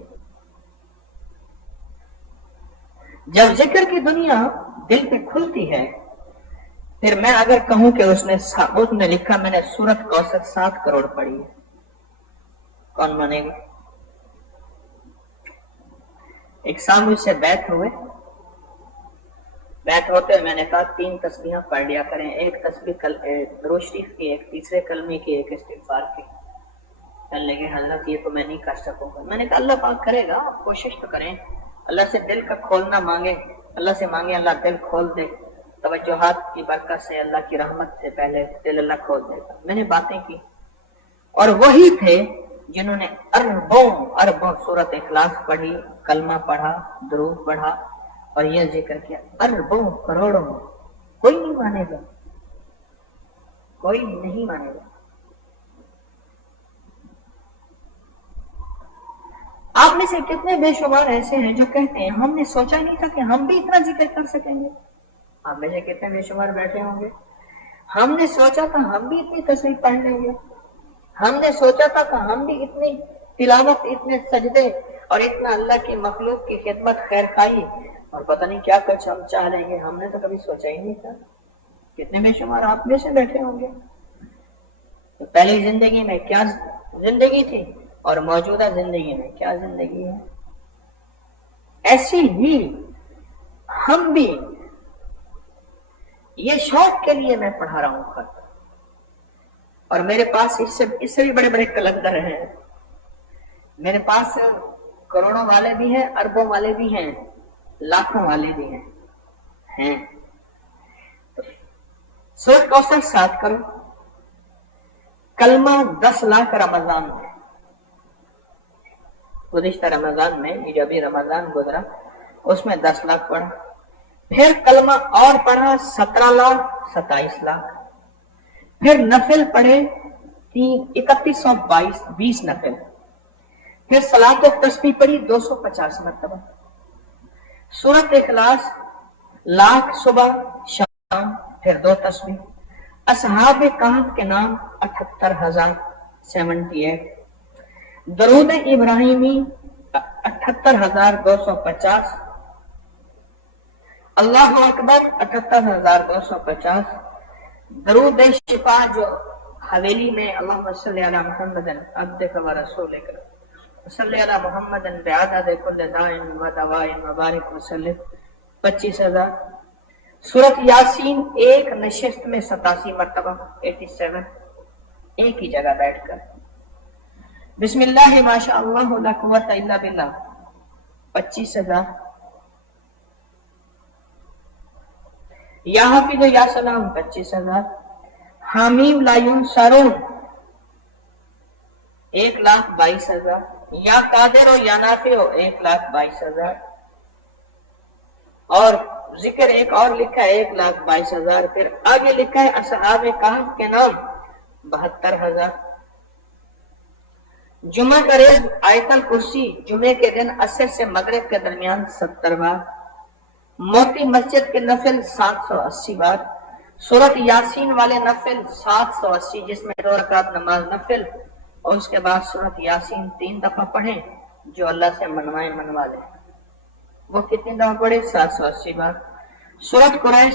جب ذکر کی دنیا دل پہ کھلتی ہے، پھر میں اگر کہوں کہ اس نے لکھا میں نے سورت کوثر 7 کروڑ پڑھی ہے، کون مانے گا؟ ایک صاحب مجھ سے بیعت ہوئے، بیعت ہوتے میں نے کہا 3 تسبیحاں پڑھ لیا کریں، ایک تسبیح درود شریف کی، ایک تیسرے کلمے کی، ایک استغفار کی۔ کہنے لگے حضرت یہ تو میں نہیں کر سکوں گا۔ میں نے کہا اللہ پاک کرے گا، آپ کوشش تو کریں، اللہ سے دل کا کھولنا مانگے، اللہ سے مانگے اللہ دل کھول دے، توجہات کی برکت سے، اللہ کی رحمت سے پہلے دل اللہ کھول دے گا۔ میں نے باتیں کی، اور وہی تھے جنہوں نے اربوں سورت اخلاص پڑھی، کلمہ پڑھا، درود پڑھا اور یہ ذکر کیا، اربوں کروڑوں۔ کوئی نہیں مانے گا، کوئی نہیں مانے گا۔ آپ میں سے کتنے بے شمار ایسے ہیں جو کہتے ہیں ہم نے سوچا نہیں تھا کہ ہم بھی اتنا ذکر کر سکیں گے۔ آپ میں سے کتنے بے شمار بیٹھے ہوں گے ہم نے سوچا تھا ہم بھی اتنی تسبیح پڑھ لیں گے، ہم نے سوچا تھا کہ ہم بھی اتنی تلاوت، اتنے سجدے اور اتنا اللہ کی مخلوق کی خدمت خیر خواہی اور پتہ نہیں کیا کچھ ہم چاہ لیں گے، ہم نے تو کبھی سوچا ہی نہیں تھا۔ کتنے بے شمار آپ میں سے بیٹھے ہوں گے۔ تو پہلی زندگی میں کیا زندگی تھی اور موجودہ زندگی میں کیا زندگی ہے؟ ایسی ہی ہم بھی، یہ شوق کے لیے میں پڑھا رہا ہوں خط، اور میرے پاس اس سے بھی بڑے بڑے کلندر ہیں، میرے پاس کروڑوں والے بھی ہیں، اربوں والے بھی ہیں، لاکھوں والے بھی ہیں۔ سورۃ کوثر 7 کرو، کلمہ 10 لاکھ رمضان میں، گزشتہ رمضان میں یہ جو بھی رمضان گزرا اس میں 10 لاکھ پڑھا، پھر کلمہ اور پڑھا 17 لاکھ 27 لاکھ، پھر نفل پڑھے 3122 نفل، پھر صلاۃ و تسبیح پڑھی 250 مرتبہ، سورۃ اخلاص لاکھ صبح شام، پھر 2 تسبیح، اصحاب کہف کے نام 78,078، درود ابراہیمی 78,250، اللہ اکبر 78,250، درود شفا جو حویلی میں اللہم صلی علی محمد عبدک و رسولک صلی علی محمد بعدد کل داء و دواء مبارک وسلم 25,000، سورۃ یاسین ایک نشست میں 87 مرتبہ 87، ایک ہی جگہ بیٹھ کر، بسم اللہ ما شاء اللہ لا قوت الا باللہ 25,000، یا حافظ یا سلام 25,000، حامیم لا ینصرون 1,22,000، یا قادر و یا نافع 1,22,000، اور ذکر ایک اور لکھا ہے 1,22,000، پھر آگے لکھا ہے اصحاب کہف کے نام 72,000، جمعہ کا روز آیت الکرسی جمعے کے دن عصر سے مغرب کے درمیان 70 بار، موتی مسجد کے نفل 780 بار، سورۃ یاسین والے نفل 780 جس میں 2 رکعت نماز نفل، اور اس کے بعد سورۃ یاسین 3 دفعہ پڑھیں، جو اللہ سے منوا لے، وہ کتنی دفعہ پڑھے؟ 780 بار، سورۃ قریش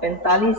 45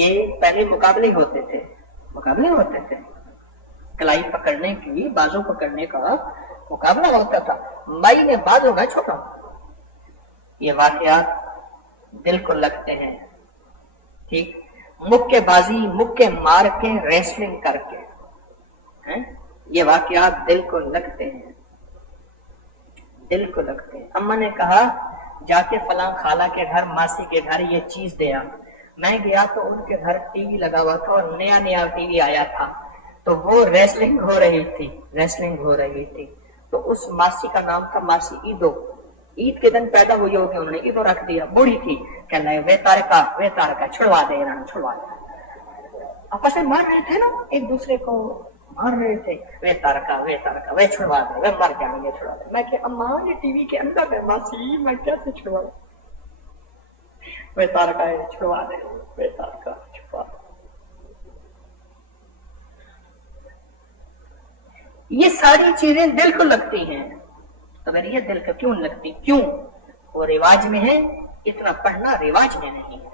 یہ پہلے مقابلے ہوتے تھے کلائی پکڑنے کی، بازو پکڑنے کا مقابلہ ہوتا تھا، مائی نے بازو میں چھوٹا. یہ واقعات دل کو لگتے ہیں، ٹھیک، مکے بازی، مکے مار کے، ریسلنگ کر کے، یہ واقعات دل کو لگتے ہیں. اما نے کہا جا کے فلاں خالہ کے گھر، ماسی کے گھر یہ چیز دیا. میں گیا تو ان کے گھر ٹی وی لگا ہوا تھا اور نیا ٹی وی آیا تھا، تو وہ ریسلنگ ہو رہی تھی. تو اس ماسی کا نام تھا ماسی ایدو. عید کے دن پیدا ہوئی ہوگی، انہوں نے ایدو رکھ دیا. بوڑھی تھی، کہنے لگے وے تارکا چھڑوا دے. آپس میں مار رہے تھے نا، ایک دوسرے کو مار رہے تھے، وے تارکا وے چھڑوا دے، وے مر جائیں گے چھڑوا دے. میں کہ اماں یہ ٹی وی کے اندر ہے ماسی، میں کیسے چھڑوا دوں؟ وے تارکا چھڑوا دے، وے تارکا چھڑوا دے. یہ ساری چیزیں دل کو لگتی ہیں. اگر یہ دل کو کیوں لگتی؟ کیوں؟ وہ رواج میں ہے، اتنا پڑھنا رواج میں نہیں ہے.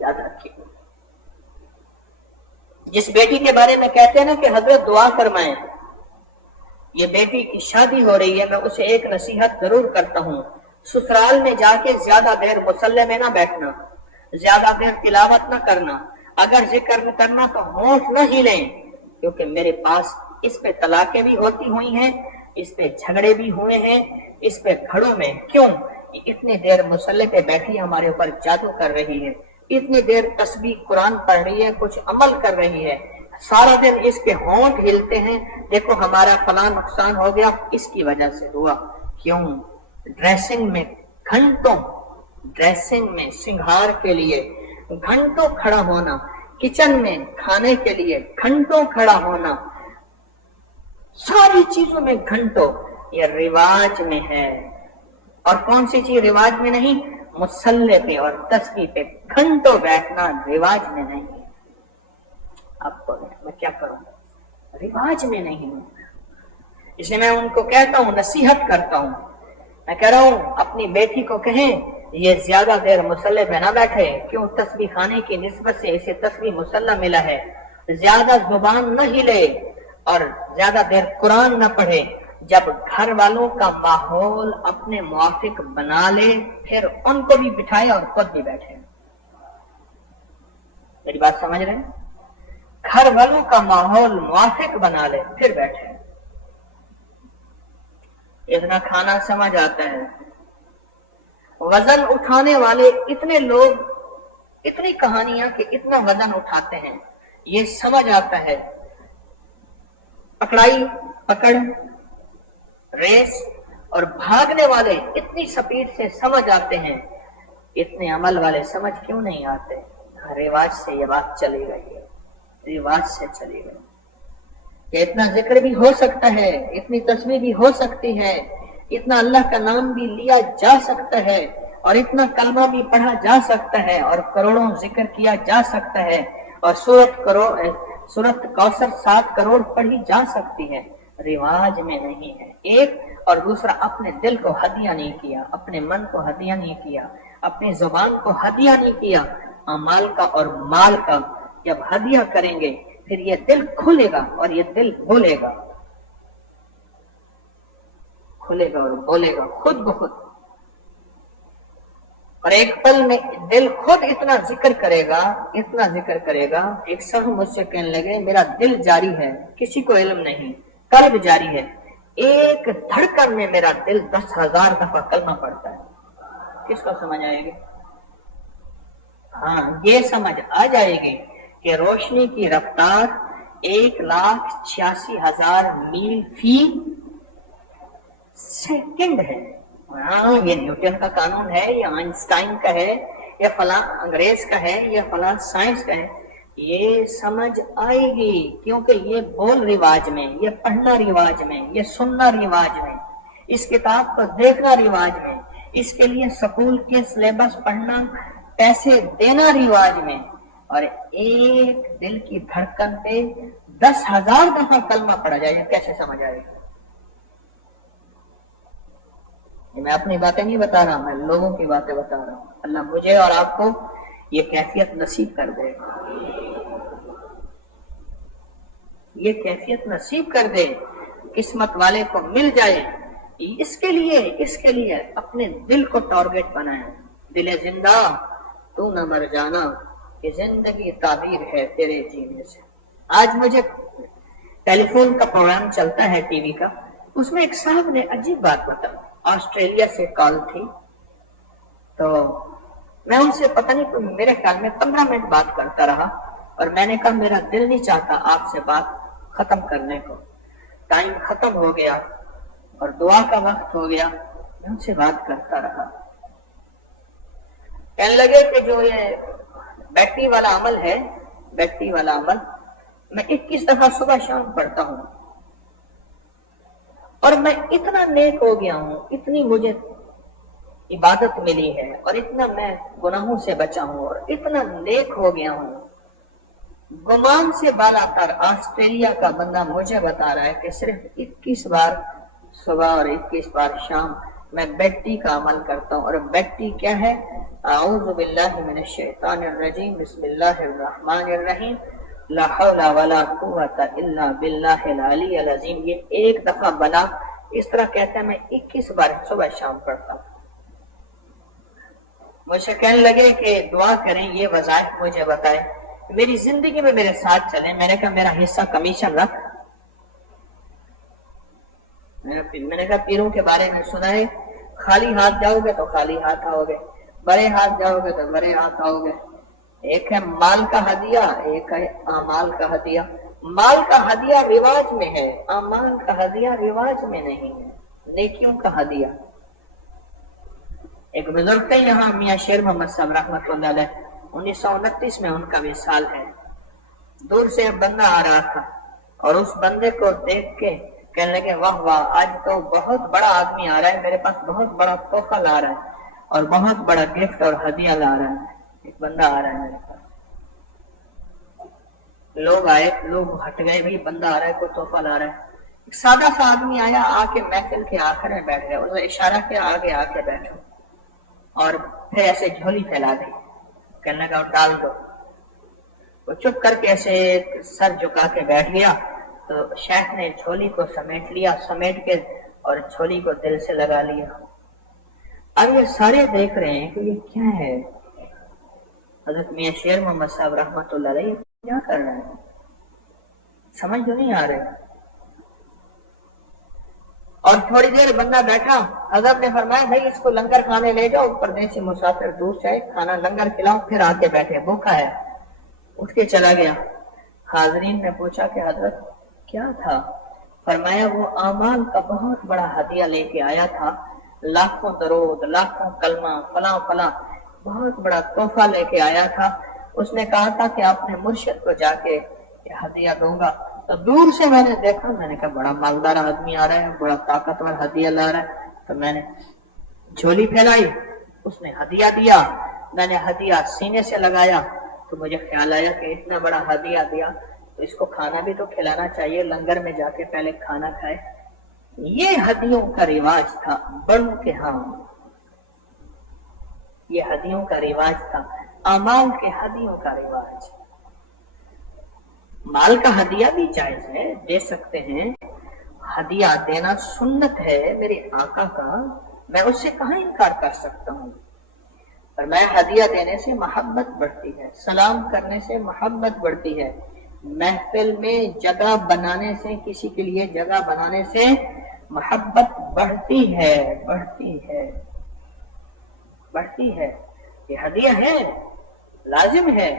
یاد رکھیے. جس بیٹی کے بارے میں کہتے ہیں نا کہ حضرت دعا فرمائیں، یہ بیٹی کی شادی ہو رہی ہے، میں اسے ایک نصیحت ضرور کرتا ہوں، سسرال میں جا کے زیادہ دیر مصلی میں نہ بیٹھنا، زیادہ دیر تلاوت نہ کرنا، اگر ذکر نہ کرنا تو ہونٹ نہ ہلیں، کیونکہ میرے پاس اس پہ طلاقیں بھی ہوتی ہوئی ہیں، اس پہ جھگڑے بھی ہوئے ہیں، اس پہ گھروں میں. کیوں؟ اتنی دیر مصلی پہ بیٹھی ہمارے اوپر جادو کر رہی ہے، اتنی دیر تسبیح قرآن پڑھ رہی ہے، کچھ عمل کر رہی ہے، سارا دن اس کے ہونٹ ہلتے ہیں، دیکھو ہمارا فلاں نقصان ہو گیا، اس کی وجہ سے ہوا. کیوں؟ ڈریسنگ میں گھنٹوں، ڈریسنگ میں سنگھار کے لیے گھنٹوں کھڑا ہونا، کچن میں کھانے کے لیے گھنٹوں کھڑا ہونا، ساری چیزوں میں گھنٹوں. یہ رواج میں ہے. اور کون سی چیز رواج میں نہیں؟ مصلی پہ اور تسبیح پہ گھنٹوں بیٹھنا رواج میں نہیں. اب بولے میں کیا کروں؟ رواج میں نہیں. اس لیے میں ان کو کہتا ہوں، نصیحت کرتا ہوں، میں کہہ رہا ہوں اپنی بیٹی کو کہیں یہ زیادہ دیر مصلی پہ نہ بیٹھے. کیوں؟ تسبیح خانے کی نسبت سے اسے تسبیح مصلی ملا ہے. زیادہ زبان نہ ہلے اور زیادہ دیر قرآن نہ پڑھے. جب گھر والوں کا ماحول اپنے موافق بنا لے پھر ان کو بھی بٹھائے اور خود بھی بیٹھے. میری بات سمجھ رہے ہیں؟ گھر والوں کا ماحول موافق بنا لے پھر بیٹھے. اتنا کھانا سمجھ آتا ہے. وزن اٹھانے والے اتنے لوگ، اتنی کہانیاں کہ اتنا وزن اٹھاتے ہیں، یہ سمجھ آتا ہے. پکڑائی، پکڑ، ریس اور بھاگنے والے اتنی سپیڈ سے سمجھ آتے ہیں، اتنے عمل والے سمجھ کیوں نہیں آتے؟ رواج سے یہ بات چلی گئی ہے، رواج سے چلی گئی کہ اتنا ذکر بھی ہو سکتا ہے، اتنی تسبیح بھی ہو سکتی ہے، اتنا اللہ کا نام بھی لیا جا سکتا ہے، اور اتنا کلمہ بھی پڑھا جا سکتا ہے، اور کروڑوں ذکر کیا جا سکتا ہے، اور سورت کوثر 7 کروڑ پڑھی جا سکتی ہے. رواج میں نہیں ہے. ایک اور دوسرا، اپنے دل کو ہدیہ نہیں کیا، اپنے من کو ہدیہ نہیں کیا، اپنی زبان کو ہدیہ نہیں کیا. اعمال کا اور مال کا جب ہدیہ کریں گے پھر یہ دل کھلے گا اور یہ دل بولے گا، کھلے گا اور بولے گا خود بخود. اور ایک پل میں دل خود اتنا ذکر کرے گا، اتنا ذکر کرے گا. ایک صاحب مجھ سے کہنے لگے میرا دل جاری ہے، کسی کو علم نہیں، قلب جاری ہے، ایک دھڑکن میں میرا دل 10,000 دفعہ کلمہ پڑتا ہے. کس کو سمجھ آئے گی؟ ہاں، یہ سمجھ آ جائے گی کہ روشنی کی رفتار 1,86,000 میل فی سیکنڈ ہے. ہاں، یہ نیوٹن کا قانون ہے، یہ آئنسٹائن کا ہے، یہ فلاں انگریز کا ہے، یہ فلاں سائنس کا ہے. یہ سمجھ آئے گی کیونکہ یہ بول رواج میں، یہ پڑھنا رواج میں، یہ سننا رواج میں، اس کتاب کو دیکھنا رواج میں، اس کے لیے سکول کے سلیبس پڑھنا، پیسے دینا رواج میں. اور ایک دل کی دھڑکن پہ 10,000 دفعہ کلمہ پڑھا جائے، کیسے سمجھ آئے گا؟ میں اپنی باتیں نہیں بتا رہا، میں لوگوں کی باتیں بتا رہا ہوں. اللہ مجھے اور آپ کو یہ کیفیت نصیب کر دے، یہ کیفیت نصیب کر دے، قسمت والے کو مل جائے۔ اس کے لیے اپنے دل کو ٹارگٹ بنائیں، دل زندہ تو نہ مر جانا، کہ زندگی تعبیر ہے تیرے جینے سے۔ آج مجھے ٹیلی فون کا پروگرام چلتا ہے ٹی وی کا، اس میں ایک صاحب نے عجیب بات بتائی، آسٹریلیا سے کال تھی، تو میں ان سے پتہ نہیں میرے خیال میں 15 منٹ بات کرتا رہا، اور میں نے کہا میرا دل نہیں چاہتا آپ سے بات ختم کرنے کو، ٹائم ختم ہو گیا اور دعا کا وقت ہو گیا، میں ان سے بات کرتا رہا۔ کہنے لگے کہ جو یہ بیٹری والا عمل ہے، بیٹری والا عمل میں 21 دفعہ صبح شام پڑھتا ہوں، اور میں اتنا نیک ہو گیا ہوں، اتنی مجھے عبادت ملی ہے، اور اتنا میں گناہوں سے بچا ہوں، اور اتنا نیک ہو گیا ہوں۔ گمان سے بالا تر آسٹریلیا کا بندہ مجھے بتا رہا ہے کہ صرف 21 بار صبح اور 21 بار شام میں بیٹی کا عمل کرتا ہوں، اور بیٹی کیا ہے؟ اعوذ باللہ من الشیطان الرجیم، بسم اللہ الرحمن الرحیم، لا حول ولا قوت الا باللہ العلی العظیم۔ یہ ایک دفعہ بنا، اس طرح کہتا ہے میں 21 بار صبح شام پڑھتا ہوں۔ مجھے کہنے لگے کہ دعا کریں، یہ وظائف مجھے بتائے، میری زندگی میں میرے ساتھ چلیں۔ میں نے کہا میرا حصہ کمیشن رکھ۔ میں نے کہا پیروں کے بارے میں سنا ہے، خالی ہاتھ جاؤ گے تو خالی ہاتھ آؤ گے، بڑے ہاتھ جاؤ گے تو بڑے ہاتھ آؤ گے۔ ایک ہے مال کا ہدیہ، ایک ہے اعمال کا ہدیہ۔ مال کا ہدیہ رواج میں ہے، اعمال کا ہدیہ رواج میں نہیں ہے، نیکیوں کا ہدیہ۔ ایک بزرگ تھے یہاں، میاں شیر محمد صاحب رحمۃ اللہ علیہ، 1929 میں ان کا وصال ہے۔ دور سے ایک بندہ آ رہا تھا، اور اس بندے کو دیکھ کے کہنے لگے واہ واہ، آج تو بہت بڑا آدمی آ رہا ہے، میرے پاس بہت بڑا تحفہ لا رہا ہے، اور بہت بڑا گفٹ اور ہدیہ لا رہا ہے۔ ایک بندہ آ رہا ہے میرے پاس، لوگ آئے، لوگ ہٹ گئے، بھی بندہ آ رہا ہے، کوئی تحفہ لا رہا ہے۔ ایک سادہ سا آدمی آیا، آ کے محفل کے آخر میں بیٹھ گیا، انہوں نے اشارہ کیا آگے آ کے بیٹھو، اور پھر ایسے جھولی پھیلا دی، کہنے لگا ڈال دو۔ وہ چپ کر کے ایسے سر جھکا کے بیٹھ گیا، تو شیخ نے جھولی کو سمیٹ لیا، سمیٹ کے اور جھولی کو دل سے لگا لیا۔ اب یہ سارے دیکھ رہے ہیں کہ یہ کیا ہے؟ حضرت میاں شیر محمد صاحب رحمۃ اللہ علیہ کیا کر رہے ہیں؟ سمجھ تو نہیں آ رہے۔ اور تھوڑی دیر بندہ بیٹھا، حضرت نے فرمایا بھائی اس کو لنگر کھانے لے جاؤ، پردیسی مسافر دور سے آئے، کھانا لنگر کھلاؤ، پھر آ کے بیٹھے، بھوکا ہے۔ اٹھ کے چلا گیا۔ حاضرین نے پوچھا کہ حضرت کیا تھا؟ فرمایا وہ اعمال کا بہت بڑا ہدیہ لے کے آیا تھا، لاکھوں درود، لاکھوں کلمہ، فلاں فلاں، بہت بڑا تحفہ لے کے آیا تھا۔ اس نے کہا تھا کہ اپنے مرشد کو جا کے یہ ہدیہ دوں گا، تو دور سے میں نے دیکھا، میں نے کہا بڑا مالدار آدمی آ رہا ہے، بڑا طاقتور ہدیہ لا رہا ہے، تو میں نے جھولی پھیلائی، اس نے ہدیہ دیا، میں نے ہدیہ سینے سے لگایا، تو مجھے خیال آیا کہ اتنا بڑا ہدیہ دیا تو اس کو کھانا بھی تو کھلانا چاہیے، لنگر میں جا کے پہلے کھانا کھائے۔ یہ ہدیوں کا رواج تھا بڑوں کے ہاں، یہ ہدیوں کا رواج تھا، اعمال کے ہدیوں کا رواج۔ مال کا ہدیہ بھی جائز ہے، دے سکتے ہیں، ہدیہ دینا سنت ہے میرے آقا کا، میں اس سے کہاں انکار کر سکتا ہوں۔ اور میں ہدیہ دینے سے محبت بڑھتی ہے، سلام کرنے سے محبت بڑھتی ہے، محفل میں جگہ بنانے سے، کسی کے لیے جگہ بنانے سے محبت بڑھتی ہے، بڑھتی ہے، بڑھتی ہے۔ یہ ہدیہ ہے، لازم ہے،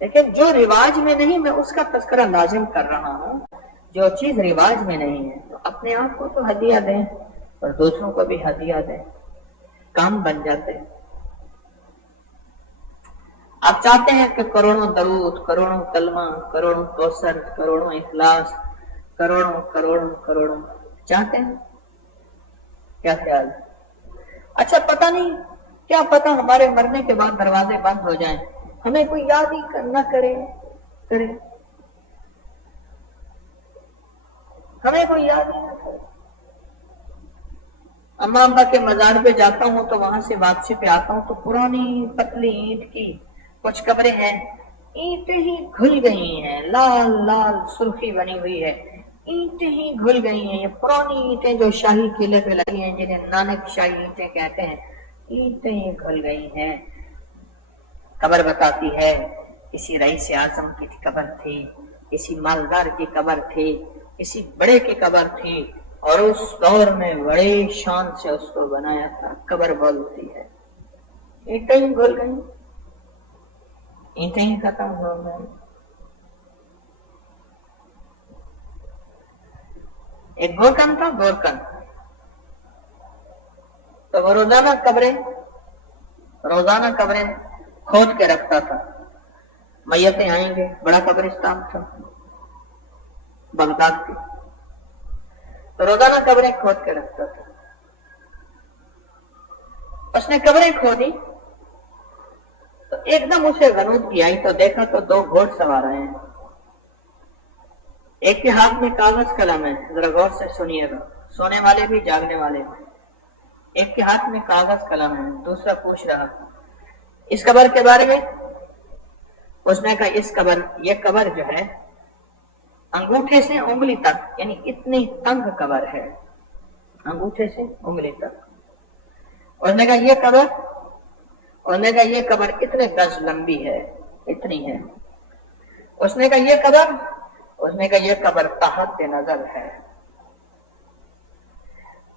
لیکن جو رواج میں نہیں، میں اس کا تذکرہ لازم کر رہا ہوں۔ جو چیز رواج میں نہیں ہے تو اپنے آپ کو تو ہدیہ دیں اور دوسروں کو بھی ہدیہ دیں، کام بن جاتے ہیں۔ آپ چاہتے ہیں کہ کروڑوں درود، کروڑوں کلمہ، کروڑوں کوثر، کروڑوں اخلاص، کروڑوں کروڑوں کروڑوں چاہتے ہیں؟ کیا خیال ہے؟ اچھا پتہ نہیں، کیا پتہ ہمارے مرنے کے بعد دروازے بند ہو جائیں، ہمیں کوئی یاد ہی نہ کرے، ہمیں کوئی یاد ہی نہ کرے۔ اماں ابا کے مزار پہ جاتا ہوں تو وہاں سے واپسی پہ آتا ہوں تو پرانی پتلی اینٹ کی کچھ قبریں ہیں اینٹیں ہی گھل گئی ہیں، لال لال سرخی بنی ہوئی ہے، اینٹیں ہی گھل گئی ہیں. یہ پرانی اینٹیں جو شاہی قلعے پہ لگی ہیں، جنہیں نانک شاہی اینٹیں کہتے ہیں، اینٹیں ہی گھل گئی ہیں. قبر بتاتی ہے کسی رئیس اعظم کی قبر تھی، کسی مالدار کی قبر تھی، کسی بڑے کی قبر تھی، اور اس دور میں بڑے شان سے اس کو بنایا تھا. قبر بولتی ہے اینٹیں ہی گھل گئی، اینٹیں ہی ختم ہو گئی. ایک گورکن تھا، گورکن تو وہ روزانہ قبریں کھود کے رکھتا تھا. میتیں آئیں گے، بڑا قبرستان تھا بغداد کی، تو روزانہ قبریں کھود کے رکھتا تھا. اس نے قبریں کھودی تو ایک دم اسے غنودگی آئی، تو دیکھا تو دو گھوڑ سوار آئے ہیں. ایک کے ہاتھ میں کاغذ قلم ہے، ذرا غور سے سنیے گا، سونے والے بھی جاگنے والے بھی. ایک کے ہاتھ میں کاغذ قلم ہے، دوسرا پوچھ رہا اس قبر کے بارے میں. اس نے کہا یہ قبر جو ہے انگوٹھے سے انگلی تک، یعنی اتنی تنگ قبر ہے، انگوٹھے سے انگلی تک. اس نے کہا یہ قبر اتنے گز لمبی ہے، اتنی ہے. اس نے کہا یہ قبر تحت نظر ہے.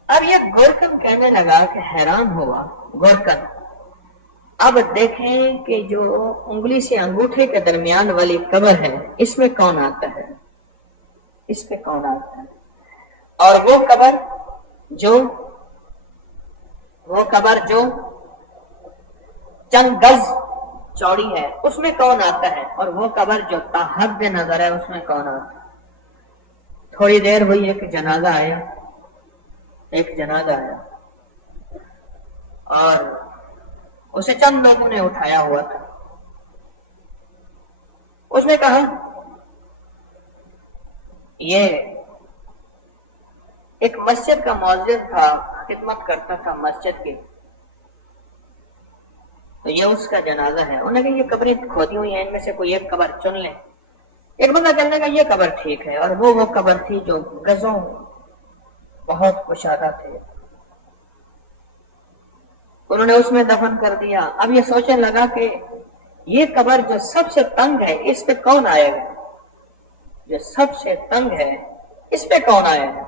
اب یہ گورکن کہنے لگا کہ حیران ہوا گورکن، اب دیکھیں کہ جو انگلی سے انگوٹھے کے درمیان والی قبر ہے، اس میں کون آتا ہے، اس پہ کون آتا ہے، اور وہ قبر جو چند گز چوڑی ہے، اس میں کون آتا ہے، اور وہ قبر جو تحت نظر ہے، اس میں کون آتا ہے. تھوڑی دیر ہوئی، ایک جنازہ آیا اور اسے چند لوگوں نے اٹھایا ہوا تھا. اس نے کہا یہ ایک مسجد کا مؤذن تھا، خدمت کرتا تھا مسجد کی، تو یہ اس کا جنازہ ہے. انہوں نے کہا یہ قبریں کھودی ہوئی ہیں، ان میں سے کوئی ایک قبر چن لیں. ایک بندہ کہنے لگا یہ قبر ٹھیک ہے، اور وہ قبر تھی جو گزوں بہت کشادہ تھے. انہوں نے اس میں دفن کر دیا. اب یہ سوچنے لگا کہ یہ قبر جو سب سے تنگ ہے، اس پہ کون آئے گا، جو سب سے تنگ ہے اس پہ کون آئے گا،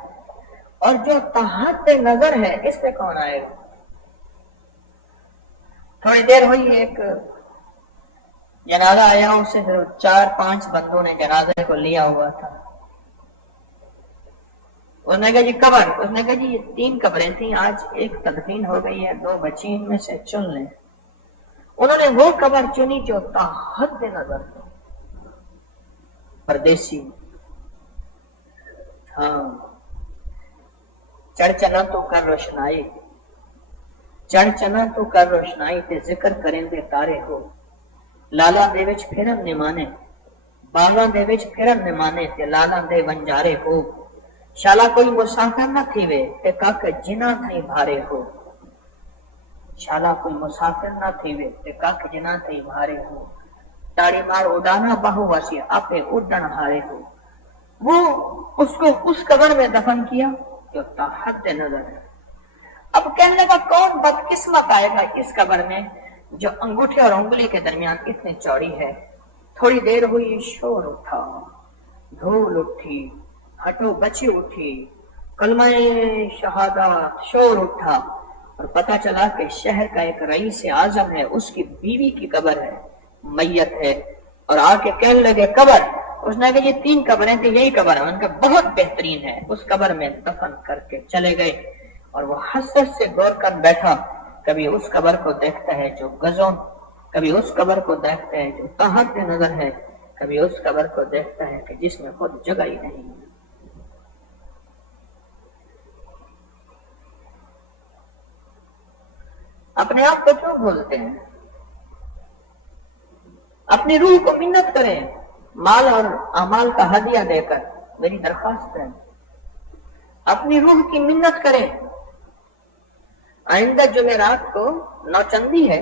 اور جو تحت نظر ہے اس پہ کون آئے گا. تھوڑی دیر ہوئی، ایک جنازہ آیا، اسے 4-5 بندوں نے جنازے کو لیا ہوا تھا. اس نے کہا جی قبر، اس نے کہا جی یہ 3 قبریں تھیں، آج ایک تدفین ہو گئی ہے، 2 بچی، ان میں سے چن لیں. انہوں نے وہ قبر چنی جو تحت نظر تھی. پردیسی، ہاں، چڑھ چنا تو کر روشنائی تے ذکر کریں دے تارے ہو. لالا دے وچ پھرن نمانے، باغاں دے وچ پھرن نمانے تے لالا دے ونجارے ہو. شالا کوئی مسافر نہ تھیوے تے کاک جنا تھئی بھارے ہو. شالا کوئی مسافر نہ تھیوے تے کاک جنا تھئی بھارے ہو. تاڑی مار اڈانا باہو واسی آپے اڈن ہارے ہو. وہ اس کو اس قبر میں دفن کیا جو تحت نظر ہے. اب کہنے لگا کون بدقسمت آئے گا اس قبر میں جو انگوٹھے اور انگلی کے درمیان اتنی چوڑی ہے. تھوڑی دیر ہوئی، شور اٹھا، دھول اٹھی، ہٹو بچی اٹھی، کلمہ شہادت، شور اٹھا، اور پتا چلا کہ شہر کا ایک رئیس اعظم ہے، اس کی بیوی کی قبر ہے، میت ہے. اور آ کے کہنے لگے قبر. اس نے کہا یہ 3 قبریں تھیں، یہی قبر ہے. ان کا بہت بہترین ہے. اس قبر میں دفن کر کے چلے گئے. اور وہ حسرت سے غور کر بیٹھا، کبھی اس قبر کو دیکھتا ہے جو گزوں، کبھی اس قبر کو دیکھتا ہے جو تحت نظر ہے، کبھی اس قبر کو دیکھتا ہے کہ جس میں خود جگہ ہی نہیں. اپنے آپ کو کیوں بھولتے ہیں؟ اپنی روح کو منت کریں، مال اور اعمال کا ہدیہ دے کر. میری درخواست ہے اپنی روح کی منت کریں. آئندہ جمعرات کو نوچندی ہے،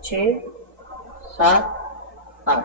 6, 7, 8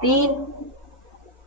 3